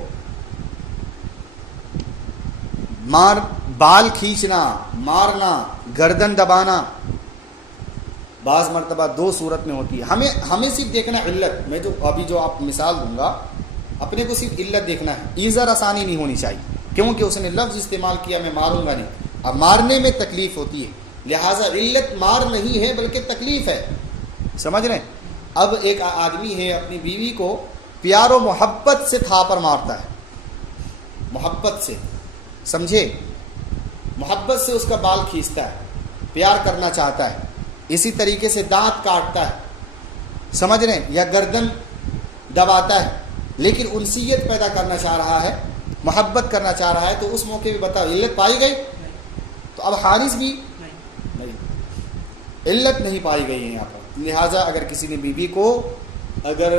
بال کھینچنا، مارنا، گردن دبانا بعض مرتبہ دو صورت میں ہوتی ہے، ہمیں صرف دیکھنا علت، میں جو ابھی جو آپ مثال دوں گا اپنے کو صرف علت دیکھنا ہے، ایزر آسانی نہیں ہونی چاہیے، کیونکہ اس نے لفظ استعمال کیا میں ماروں گا نہیں، اب مارنے میں تکلیف ہوتی ہے، لہٰذا علت مار نہیں ہے بلکہ تکلیف ہے، سمجھ رہے ہیں؟ اب ایک آدمی ہے اپنی بیوی کو پیار و محبت سے تھاپڑ مارتا ہے، محبت سے، سمجھے؟ محبت سے اس کا بال کھینچتا ہے، پیار کرنا چاہتا ہے، اسی طریقے سے دانت کاٹتا ہے، سمجھ رہے ہیں؟ یا گردن دباتا ہے، لیکن انسیت پیدا کرنا چاہ رہا ہے، محبت کرنا چاہ رہا ہے، تو اس موقع بھی بتاؤ علت پائی گئی؟ تو اب حانث بھی نہیں، علت نہیں پائی گئی ہے یہاں پر، لہٰذا اگر کسی نے بیوی کو اگر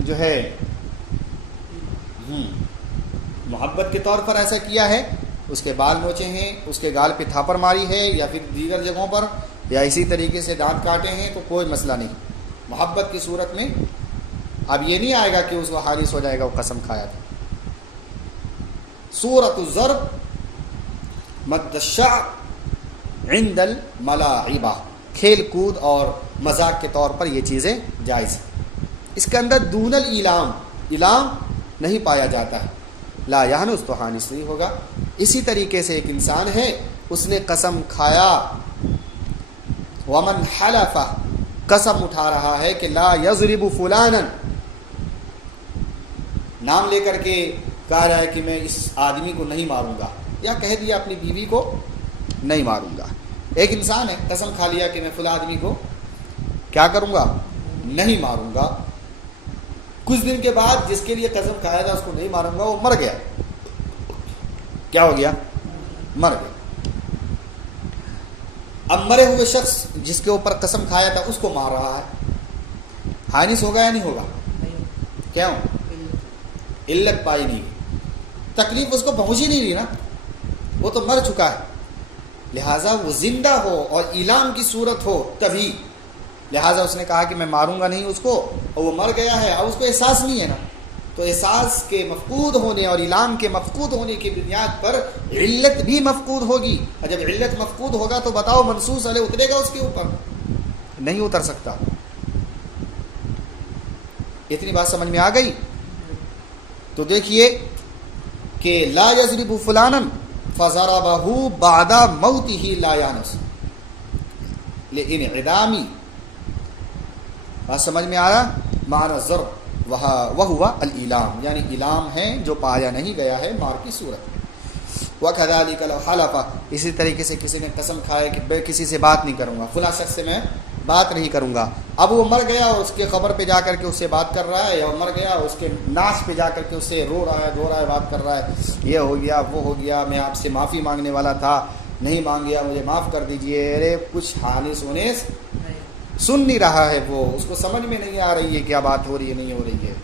جو ہے محبت کے طور پر ایسا کیا ہے، اس کے بال نوچے ہیں، اس کے گال پہ تھاپڑ ماری ہے، یا پھر دیگر جگہوں پر، یا اسی طریقے سے دانت کاٹے ہیں، تو کوئی مسئلہ نہیں، محبت کی صورت میں اب یہ نہیں آئے گا کہ اس کو حانث ہو جائے گا وہ قسم کھایا تھا۔ صورت الضرب مد الشعر عند الملاعبہ، کھیل کود اور مذاق کے طور پر یہ چیزیں جائز ہیں، اس کے اندر دون الالام، الام نہیں پایا جاتا ہے، لا یحنث، تو حانث نہیں ہوگا۔ اسی طریقے سے ایک انسان ہے، اس نے قسم کھایا، ومن حلف، قسم اٹھا رہا ہے کہ لا یضرب فلانا، نام لے کر کے کہا جائے کہ میں اس آدمی کو نہیں ماروں گا، یا کہہ دیا اپنی بیوی کو نہیں ماروں گا۔ ایک انسان ہے قسم کھا لیا کہ میں فلاں آدمی کو کیا کروں گا، نہیں ماروں گا۔ کچھ دن کے بعد جس کے لیے قسم کھایا تھا اس کو نہیں ماروں گا، وہ مر گیا۔ کیا ہو گیا؟ مر گیا۔ اب مرے ہوئے شخص جس کے اوپر قسم کھایا تھا اس کو مار رہا ہے، حانث ہوگا یا نہیں ہوگا؟ کیوں؟ علت پائی نہیں، تکلیف اس کو پہنچ ہی نہیں رہی نا، وہ تو مر چکا ہے۔ لہٰذا وہ زندہ ہو اور اعلام کی صورت ہو تبھی، لہٰذا اس نے کہا کہ میں ماروں گا نہیں اس کو، اور وہ مر گیا ہے، اب اس کو احساس نہیں ہے نا، تو احساس کے مفقود ہونے اور اعلام کے مفقود ہونے کی بنیاد پر علت بھی مفقود ہوگی، اور جب علت مفقود ہوگا تو بتاؤ منصوص علیہ اترے گا اس کے اوپر؟ نہیں اتر سکتا۔ اتنی بات سمجھ میں آ گئی؟ تو دیکھیے کہ لا یضرب فلانا فضربہ بعد موتہ لا یانس لانعدامی، بات سمجھ میں آ رہا؟ معنی ضرب وہوا الاعلام، یعنی اعلام ہے جو پایا نہیں گیا ہے مار کی صورت۔ وکذالک لو حلف، اسی طریقے سے کسی نے قسم کھایا کہ میں کسی سے بات نہیں کروں گا، فلاں شخص سے میں بات نہیں کروں گا، اب وہ مر گیا اور اس کے قبر پہ جا کر کے اس سے بات کر رہا ہے، یا مر گیا اس کے ناش پہ جا کر کے اس سے رو رہا ہے، دھو رہا ہے، بات کر رہا ہے، یہ ہو گیا وہ ہو گیا، میں آپ سے معافی مانگنے والا تھا نہیں مانگیا، مجھے معاف کر دیجئے، ارے کچھ حانث ونیس سن نہیں رہا ہے، وہ اس کو سمجھ میں نہیں آ رہی ہے کیا بات ہو رہی ہے نہیں ہو رہی ہے۔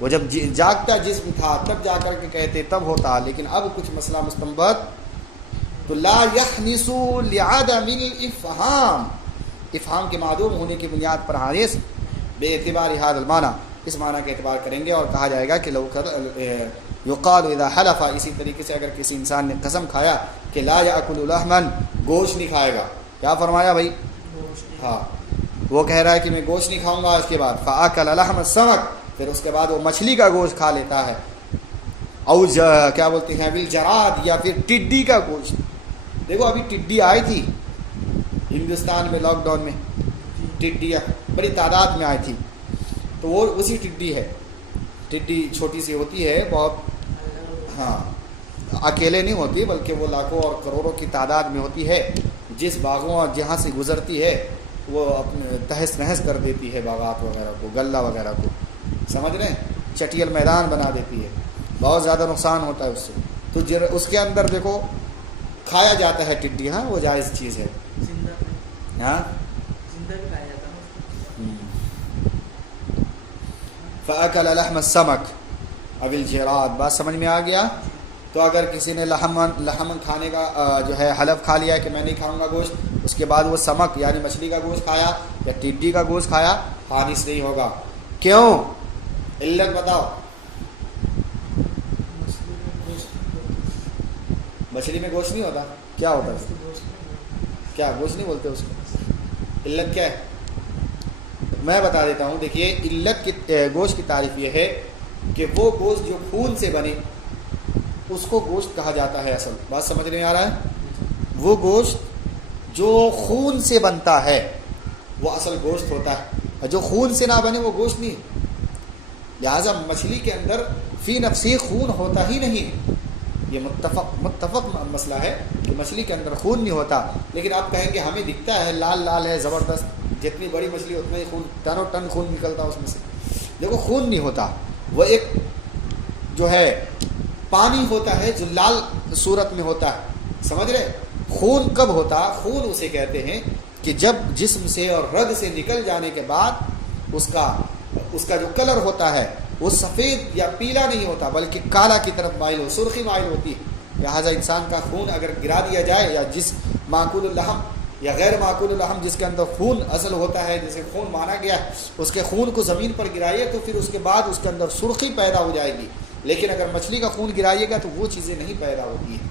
وہ جب جاگتا جسم تھا تب جا کر کے کہتے تب ہوتا، لیکن اب کچھ مسئلہ مستنبت، تو لا یحنس لعدم الافہام، افہام کے معدوم ہونے کی بنیاد پر حانث بے اعتبار هذا المعنی، اس معنی کا اعتبار کریں گے، اور کہا جائے گا کہ لو یقال اذا حلف، اسی طریقے سے اگر کسی انسان نے قسم کھایا کہ لا یاکل لحما، گوشت نہیں کھائے گا، کیا فرمایا بھائی؟ ہاں، وہ کہہ رہا ہے کہ میں گوشت نہیں کھاؤں گا، اس کے بعد فاکل لحم السمک، پھر اس کے بعد وہ مچھلی کا گوشت کھا لیتا ہے، اور کیا بولتے ہیں بالجراد، یا پھر ٹڈی کا گوشت۔ دیکھو ابھی ٹڈی آئی تھی ہندوستان میں لاک ڈاؤن میں، ٹڈیاں بڑی تعداد میں آئی تھی، تو وہ اسی ٹڈی ہے، ٹڈی چھوٹی سی ہوتی ہے بہت، ہاں اکیلے نہیں ہوتی بلکہ وہ لاکھوں اور کروڑوں کی تعداد میں ہوتی ہے، جس باغوں اور جہاں سے گزرتی ہے وہ اپنے تہس نہس کر دیتی ہے باغات وغیرہ کو، غلہ وغیرہ کو، سمجھ رہے ہیں، چٹیل میدان بنا دیتی ہے، بہت زیادہ نقصان ہوتا ہے اس سے، تو اس کے اندر دیکھو کھایا جاتا ہے ٹڈی، ہاں وہ جائز چیز ہے، ہاں فَأَكَلَ لَحْمَ السَّمَكِ أَوِ الْجِرَادِ، بات سمجھ میں آ گیا؟ تو اگر کسی نے لحم کھانے کا جو ہے حلف کھا لیا کہ میں نہیں کھاؤں گا گوشت، اس کے بعد وہ سمک یعنی مچھلی کا گوشت کھایا یا ٹڈی کا گوشت کھایا، حانث نہیں ہوگا۔ کیوں؟ علت بتاؤ۔ مچھلی میں گوشت نہیں ہوتا، کیا ہوتا ہے؟ کیا گوشت نہیں بولتے اس کو؟ علت کیا ہے؟ میں بتا دیتا ہوں، دیکھیے علت کی گوشت کی تعریف یہ ہے کہ وہ گوشت جو خون سے بنے اس کو گوشت کہا جاتا ہے۔ اصل بات سمجھ نہیں آ رہا ہے؟ وہ گوشت جو خون سے بنتا ہے وہ اصل گوشت ہوتا ہے، اور جو خون سے نہ بنے وہ گوشت نہیں۔ لہٰذا مچھلی کے اندر فی نفسی خون ہوتا ہی نہیں، یہ متفق مسئلہ ہے کہ مچھلی کے اندر خون نہیں ہوتا، لیکن آپ کہیں گے ہمیں دکھتا ہے لال لال ہے زبردست، جتنی بڑی مچھلی اتنا ہی خون، ٹنوں ٹن خون نکلتا اس میں سے، دیکھو خون نہیں ہوتا، وہ ایک جو ہے پانی ہوتا ہے جو لال صورت میں ہوتا ہے، سمجھ رہے؟ خون کب ہوتا؟ خون اسے کہتے ہیں کہ جب جسم سے اور رگ سے نکل جانے کے بعد اس کا جو کلر ہوتا ہے وہ سفید یا پیلا نہیں ہوتا بلکہ کالا کی طرف مائل ہو، سرخی مائل ہوتی ہے۔ لہٰذا انسان کا خون اگر گرا دیا جائے، یا جس معقول اللحم یا غیر معقول اللحم جس کے اندر خون اصل ہوتا ہے، جسے خون مانا گیا، اس کے خون کو زمین پر گرائیے تو پھر اس کے بعد اس کے اندر سرخی پیدا ہو جائے گی، لیکن اگر مچھلی کا خون گرائیے گا تو وہ چیزیں نہیں پیدا ہوتی ہیں،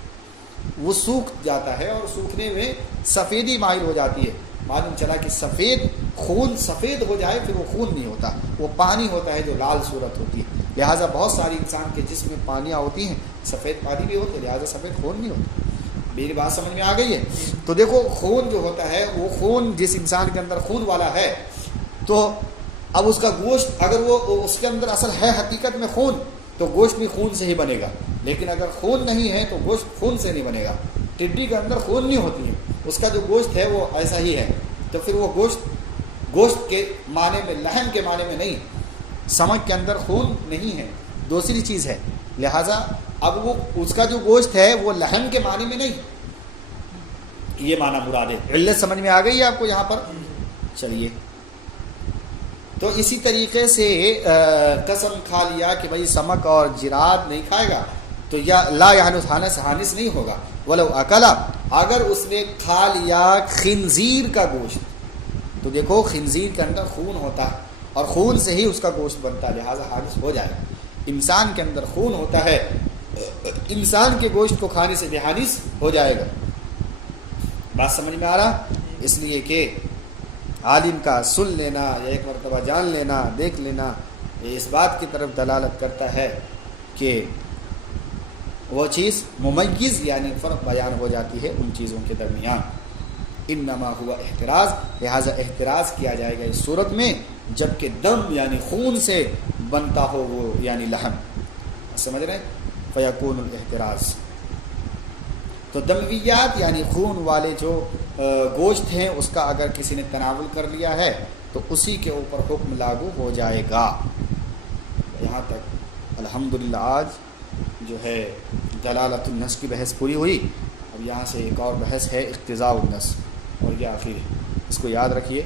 وہ سوکھ جاتا ہے اور سوکھنے میں سفیدی مائل ہو جاتی ہے۔ معلوم چلا کہ سفید خون سفید ہو جائے پھر وہ خون نہیں ہوتا، وہ پانی ہوتا ہے جو لال صورت ہوتی ہے۔ لہٰذا بہت ساری انسان کے جسم میں پانیاں ہوتی ہیں، سفید پانی بھی ہوتے، لہٰذا سفید خون نہیں ہوتا۔ میری بات سمجھ میں آ گئی ہے؟ تو دیکھو خون جو ہوتا ہے، وہ خون جس انسان کے اندر خون والا ہے، تو اب اس کا گوشت اگر وہ اس کے اندر اصل ہے حقیقت میں خون، تو گوشت بھی خون سے ہی بنے گا، لیکن اگر خون نہیں ہے تو گوشت خون سے نہیں بنے گا۔ ٹڈی کے اندر خون نہیں ہوتی ہے، اس کا جو گوشت ہے وہ ایسا ہی ہے، تو پھر وہ گوشت کے معنی میں، لحم کے معنی میں نہیں، سمک کے اندر خون نہیں ہے، دوسری چیز ہے، لہٰذا اب وہ اس کا جو گوشت ہے وہ لحم کے معنی میں نہیں، یہ معنی مراد ہے۔ علت سمجھ میں آ گئی ہے آپ کو یہاں پر؟ چلیے، تو اسی طریقے سے قسم کھا لیا کہ بھائی سمک اور جراد نہیں کھائے گا تو یا لا حانس نہیں ہوگا، ولو اکلا، اگر اس نے کھا لیا خنزیر کا گوشت، تو دیکھو خنزیر کے اندر خون ہوتا ہے اور خون سے ہی اس کا گوشت بنتا ہے، لہٰذا حانس ہو جائے گا۔ انسان کے اندر خون ہوتا ہے، انسان کے گوشت کو کھانے سے بھی حانس ہو جائے گا۔ بات سمجھ میں آ رہا؟ اس لیے کہ عالم کا سن لینا یا ایک مرتبہ جان لینا، دیکھ لینا، یہ اس بات کی طرف دلالت کرتا ہے کہ وہ چیز ممیز یعنی فرق بیان ہو جاتی ہے ان چیزوں کے درمیان۔ انما ہوا احتراز، لہٰذا احتراز کیا جائے گا اس صورت میں جب کہ دم یعنی خون سے بنتا ہو وہ یعنی لحم، سمجھ رہے ہیں؟ فیکون الاحتراز، تو دمویات یعنی خون والے جو گوشت ہیں اس کا اگر کسی نے تناول کر لیا ہے تو اسی کے اوپر حکم لاگو ہو جائے گا۔ یہاں تک الحمدللہ آج جو ہے دلالت النص کی بحث پوری ہوئی۔ اب یہاں سے ایک اور بحث ہے اقتضاء النص، اور یہ آخری ہے، اس کو یاد رکھیے۔